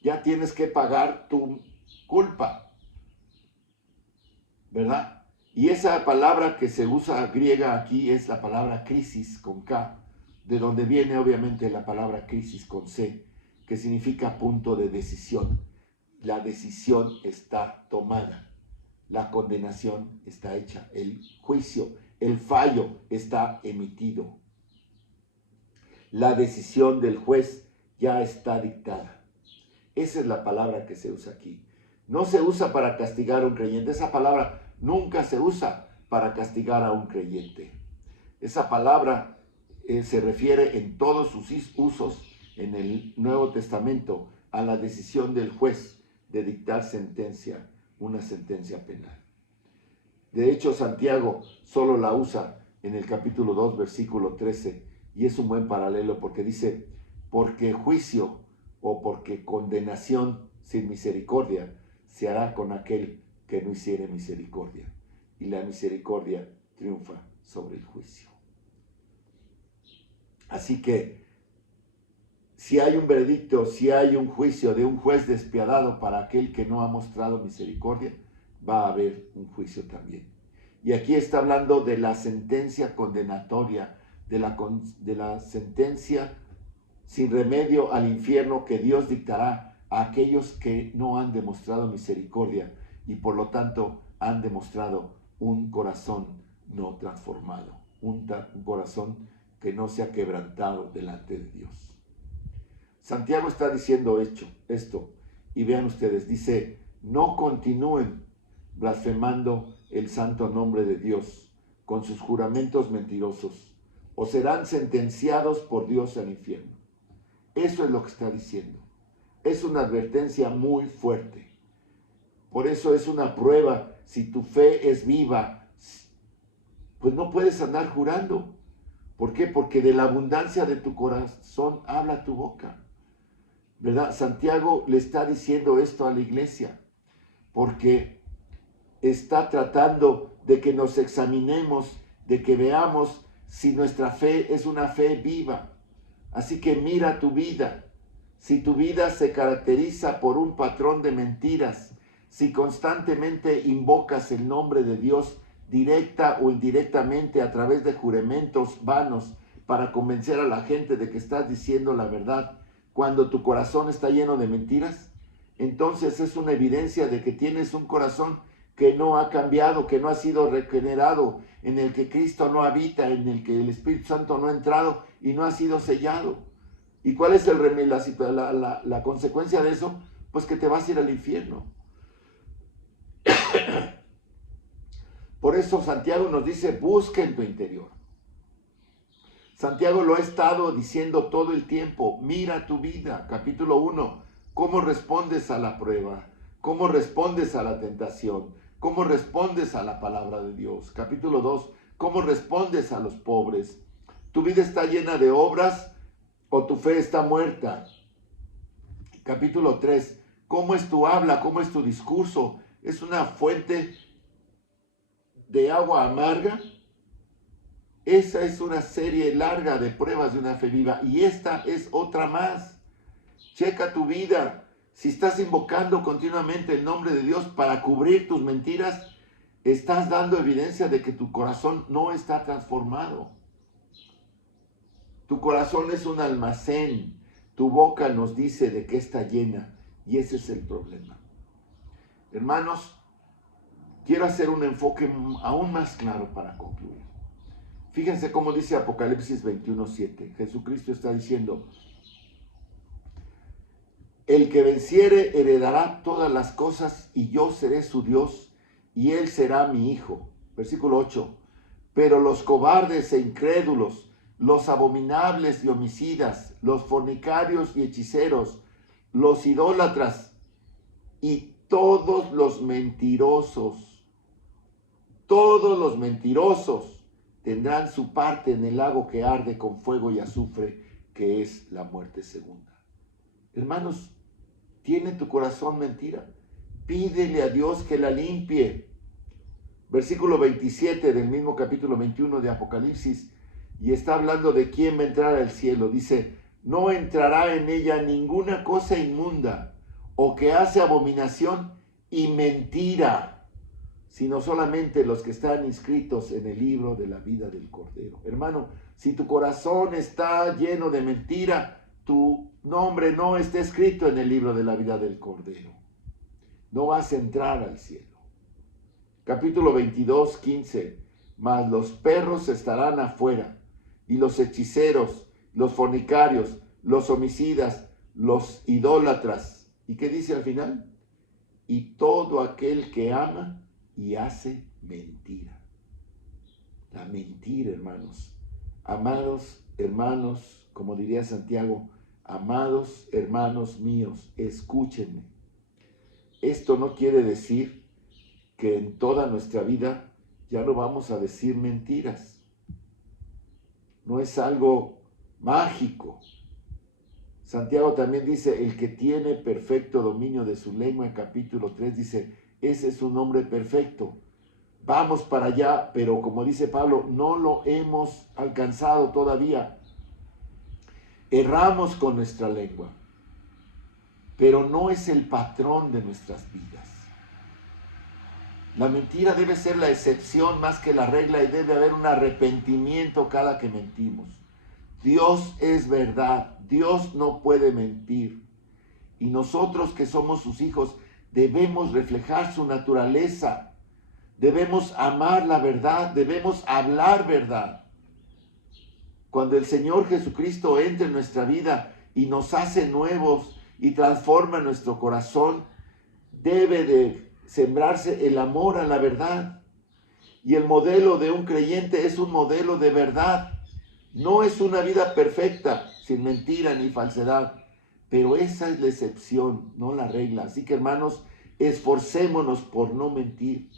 Ya tienes que pagar tu culpa. ¿Verdad? Y esa palabra que se usa griega aquí es la palabra crisis con K, de donde viene obviamente la palabra crisis con C, que significa punto de decisión. La decisión está tomada, la condenación está hecha, el juicio, el fallo está emitido. La decisión del juez ya está dictada. Esa es la palabra que se usa aquí. No se usa para castigar a un creyente. Esa palabra nunca se usa para castigar a un creyente. Esa palabra se refiere en todos sus usos en el Nuevo Testamento a la decisión del juez de dictar sentencia, una sentencia penal. De hecho, Santiago solo la usa en el capítulo 2, versículo 13, y es un buen paralelo porque dice, porque juicio o porque condenación sin misericordia se hará con aquel que no hiciere misericordia, y la misericordia triunfa sobre el juicio. Así que, si hay un veredicto, si hay un juicio de un juez despiadado para aquel que no ha mostrado misericordia, va a haber un juicio también. Y aquí está hablando de la sentencia condenatoria, de la sentencia sin remedio al infierno que Dios dictará a aquellos que no han demostrado misericordia y por lo tanto han demostrado un corazón no transformado, un corazón que no se ha quebrantado delante de Dios. Santiago está diciendo esto, y vean ustedes, dice, no continúen blasfemando el santo nombre de Dios con sus juramentos mentirosos, o serán sentenciados por Dios al infierno. Eso es lo que está diciendo. Es una advertencia muy fuerte. Por eso es una prueba. Si tu fe es viva, pues no puedes andar jurando. ¿Por qué? Porque de la abundancia de tu corazón habla tu boca. ¿Verdad? Santiago le está diciendo esto a la iglesia, porque está tratando de que nos examinemos, de que veamos si nuestra fe es una fe viva. Así que mira tu vida. Si tu vida se caracteriza por un patrón de mentiras, si constantemente invocas el nombre de Dios directa o indirectamente a través de juramentos vanos para convencer a la gente de que estás diciendo la verdad, cuando tu corazón está lleno de mentiras, entonces es una evidencia de que tienes un corazón que no ha cambiado, que no ha sido regenerado, en el que Cristo no habita, en el que el Espíritu Santo no ha entrado y no ha sido sellado. ¿Y cuál es la consecuencia de eso? Pues que te vas a ir al infierno. Por eso Santiago nos dice, busca en tu interior. Santiago lo ha estado diciendo todo el tiempo. Mira tu vida, capítulo 1, cómo respondes a la prueba, cómo respondes a la tentación, cómo respondes a la palabra de Dios. Capítulo 2, cómo respondes a los pobres. ¿Tu vida está llena de obras o tu fe está muerta? Capítulo 3, ¿cómo es tu habla? ¿Cómo es tu discurso? ¿Es una fuente de agua amarga? Esa es una serie larga de pruebas de una fe viva, y esta es otra más. Checa tu vida. Si estás invocando continuamente el nombre de Dios para cubrir tus mentiras, estás dando evidencia de que tu corazón no está transformado. Tu corazón es un almacén. Tu boca nos dice de qué está llena, y ese es el problema. Hermanos, quiero hacer un enfoque aún más claro para concluir. Fíjense cómo dice Apocalipsis 21:7. Jesucristo está diciendo, el que venciere heredará todas las cosas, y yo seré su Dios, y él será mi hijo. Versículo 8. Pero los cobardes e incrédulos, los abominables y homicidas, los fornicarios y hechiceros, los idólatras y todos los mentirosos tendrán su parte en el lago que arde con fuego y azufre, que es la muerte segunda. Hermanos, ¿tiene tu corazón mentira? Pídele a Dios que la limpie. Versículo 27 del mismo capítulo 21 de Apocalipsis, y está hablando de quién va a entrar al cielo. Dice, no entrará en ella ninguna cosa inmunda o que hace abominación y mentira, sino solamente los que están inscritos en el libro de la vida del Cordero. Hermano, si tu corazón está lleno de mentira, tu nombre no está escrito en el libro de la vida del Cordero. No vas a entrar al cielo. Capítulo 22, 15. Mas los perros estarán afuera, y los hechiceros, los fornicarios, los homicidas, los idólatras. ¿Y qué dice al final? Y todo aquel que ama y hace mentira. La mentira, hermanos. Amados hermanos, como diría Santiago, amados hermanos míos, escúchenme. Esto no quiere decir que en toda nuestra vida ya no vamos a decir mentiras. No es algo mágico. Santiago también dice, el que tiene perfecto dominio de su lengua, en capítulo 3 dice, ese es un hombre perfecto. Vamos para allá, pero como dice Pablo, no lo hemos alcanzado todavía. Erramos con nuestra lengua, pero no es el patrón de nuestras vidas. La mentira debe ser la excepción más que la regla, y debe haber un arrepentimiento cada que mentimos. Dios es verdad, Dios no puede mentir. Y nosotros que somos sus hijos debemos reflejar su naturaleza. Debemos amar la verdad, debemos hablar verdad. Cuando el Señor Jesucristo entre en nuestra vida y nos hace nuevos y transforma nuestro corazón, debe de sembrarse el amor a la verdad. Y el modelo de un creyente es un modelo de verdad. No es una vida perfecta, sin mentira ni falsedad, pero esa es la excepción, no la regla. Así que, hermanos, esforcémonos por no mentir.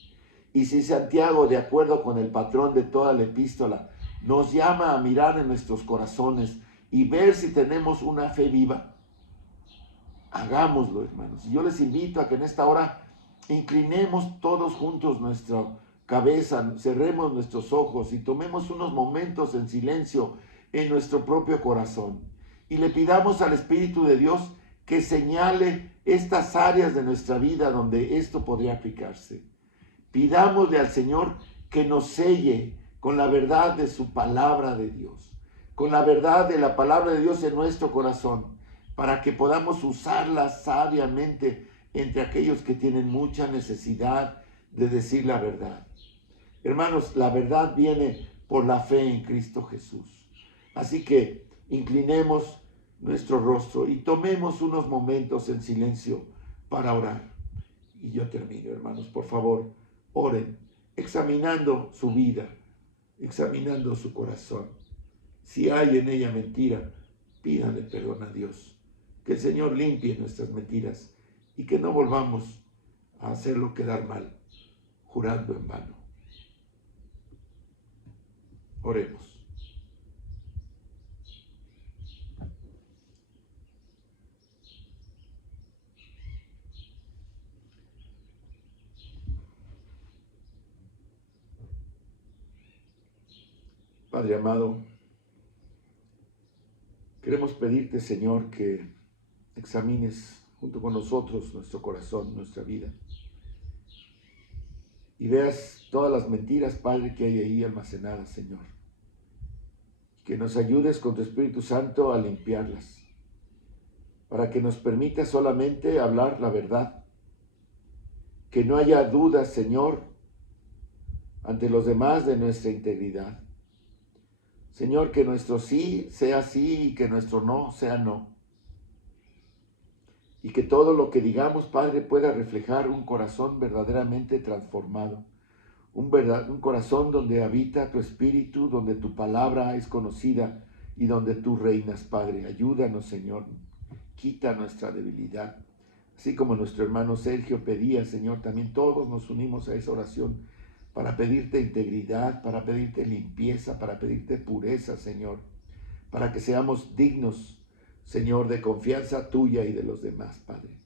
Y si Santiago, de acuerdo con el patrón de toda la epístola, nos llama a mirar en nuestros corazones y ver si tenemos una fe viva, hagámoslo, hermanos. Y yo les invito a que en esta hora inclinemos todos juntos nuestra cabeza, cerremos nuestros ojos y tomemos unos momentos en silencio en nuestro propio corazón y le pidamos al Espíritu de Dios que señale estas áreas de nuestra vida donde esto podría aplicarse. Pidámosle al Señor que nos selle con la verdad de su palabra de Dios, con la verdad de la palabra de Dios en nuestro corazón, para que podamos usarla sabiamente entre aquellos que tienen mucha necesidad de decir la verdad. Hermanos, la verdad viene por la fe en Cristo Jesús. Así que inclinemos nuestro rostro y tomemos unos momentos en silencio para orar. Y yo termino, hermanos, por favor, oren, examinando su vida, examinando su corazón. Si hay en ella mentira, pídanle perdón a Dios. Que el Señor limpie nuestras mentiras y que no volvamos a hacerlo quedar mal, jurando en vano. Oremos. Padre amado, queremos pedirte, Señor, que examines junto con nosotros nuestro corazón, nuestra vida, y veas todas las mentiras, Padre, que hay ahí almacenadas, Señor. Que nos ayudes con tu Espíritu Santo a limpiarlas, para que nos permita solamente hablar la verdad. Que no haya dudas, Señor, ante los demás de nuestra integridad. Señor, que nuestro sí sea sí y que nuestro no sea no. Y que todo lo que digamos, Padre, pueda reflejar un corazón verdaderamente transformado. Un corazón donde habita tu Espíritu, donde tu palabra es conocida y donde tú reinas, Padre. Ayúdanos, Señor. Quita nuestra debilidad. Así como nuestro hermano Sergio pedía, Señor, también todos nos unimos a esa oración para pedirte integridad, para pedirte limpieza, para pedirte pureza, Señor, para que seamos dignos, Señor, de confianza tuya y de los demás, Padre.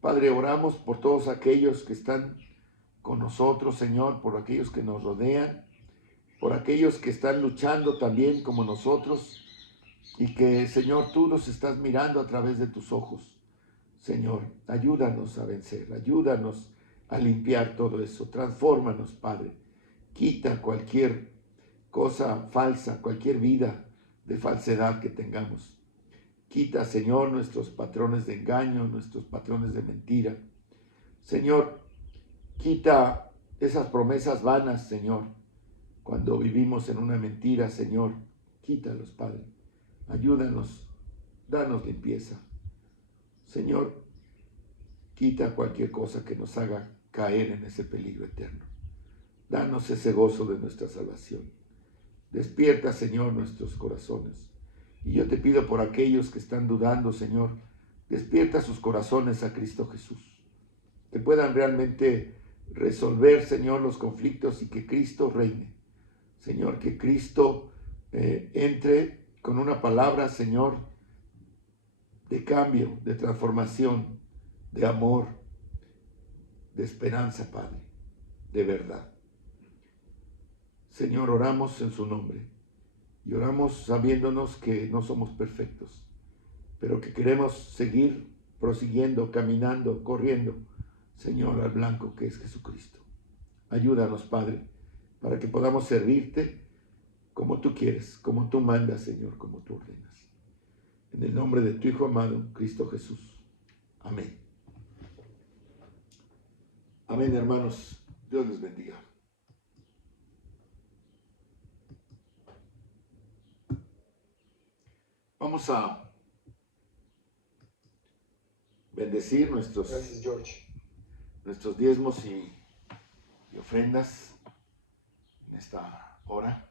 Padre, oramos por todos aquellos que están con nosotros, Señor, por aquellos que nos rodean, por aquellos que están luchando también como nosotros y que, Señor, tú nos estás mirando a través de tus ojos. Señor, ayúdanos a vencer, ayúdanos a limpiar todo eso, transfórmanos, Padre. Quita cualquier cosa falsa, cualquier vida de falsedad que tengamos. Quita, Señor, nuestros patrones de engaño, nuestros patrones de mentira. Señor, quita esas promesas vanas, Señor. Cuando vivimos en una mentira, Señor, quítalos, Padre. Ayúdanos, danos limpieza. Señor, quita cualquier cosa que nos haga caer en ese peligro eterno. Danos ese gozo de nuestra salvación. Despierta, Señor, nuestros corazones. Y yo te pido por aquellos que están dudando, Señor, despierta sus corazones a Cristo Jesús. Que puedan realmente resolver, Señor, los conflictos y que Cristo reine. Señor, que Cristo entre con una palabra, Señor, de cambio, de transformación, de amor, de esperanza, Padre, de verdad. Señor, oramos en su nombre y oramos sabiéndonos que no somos perfectos, pero que queremos seguir prosiguiendo, caminando, corriendo, Señor, al blanco que es Jesucristo. Ayúdanos, Padre, para que podamos servirte como tú quieres, como tú mandas, Señor, como tú ordenas. En el nombre de tu Hijo amado, Cristo Jesús. Amén. Amén, hermanos. Dios les bendiga. Vamos a bendecir nuestros diezmos y ofrendas en esta hora.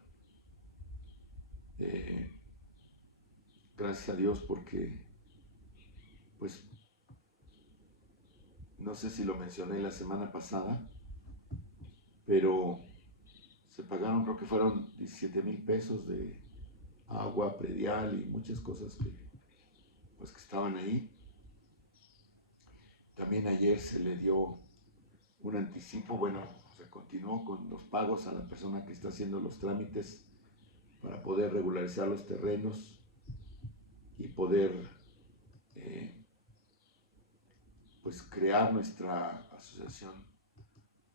Gracias a Dios porque, pues, no sé si lo mencioné la semana pasada, pero se pagaron, creo que fueron 17,000 pesos de agua, predial y muchas cosas que estaban ahí. También ayer se le dio un anticipo, se continuó con los pagos a la persona que está haciendo los trámites para poder regularizar los terrenos y poder pues crear nuestra asociación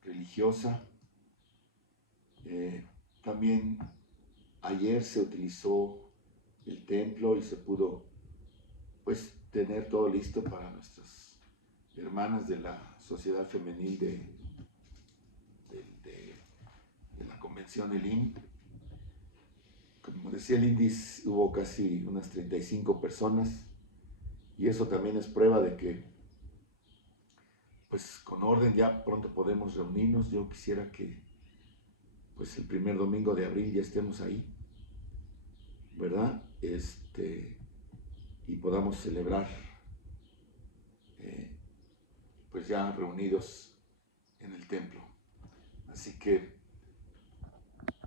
religiosa. También ayer se utilizó el templo y se pudo pues tener todo listo para nuestras hermanas de la Sociedad Femenil de la Convención Elim. Como decía el índice, hubo casi unas 35 personas, y eso también es prueba de que pues con orden ya pronto podemos reunirnos. Yo quisiera que pues el primer domingo de abril ya estemos ahí, ¿verdad? Y podamos celebrar pues ya reunidos en el templo. Así que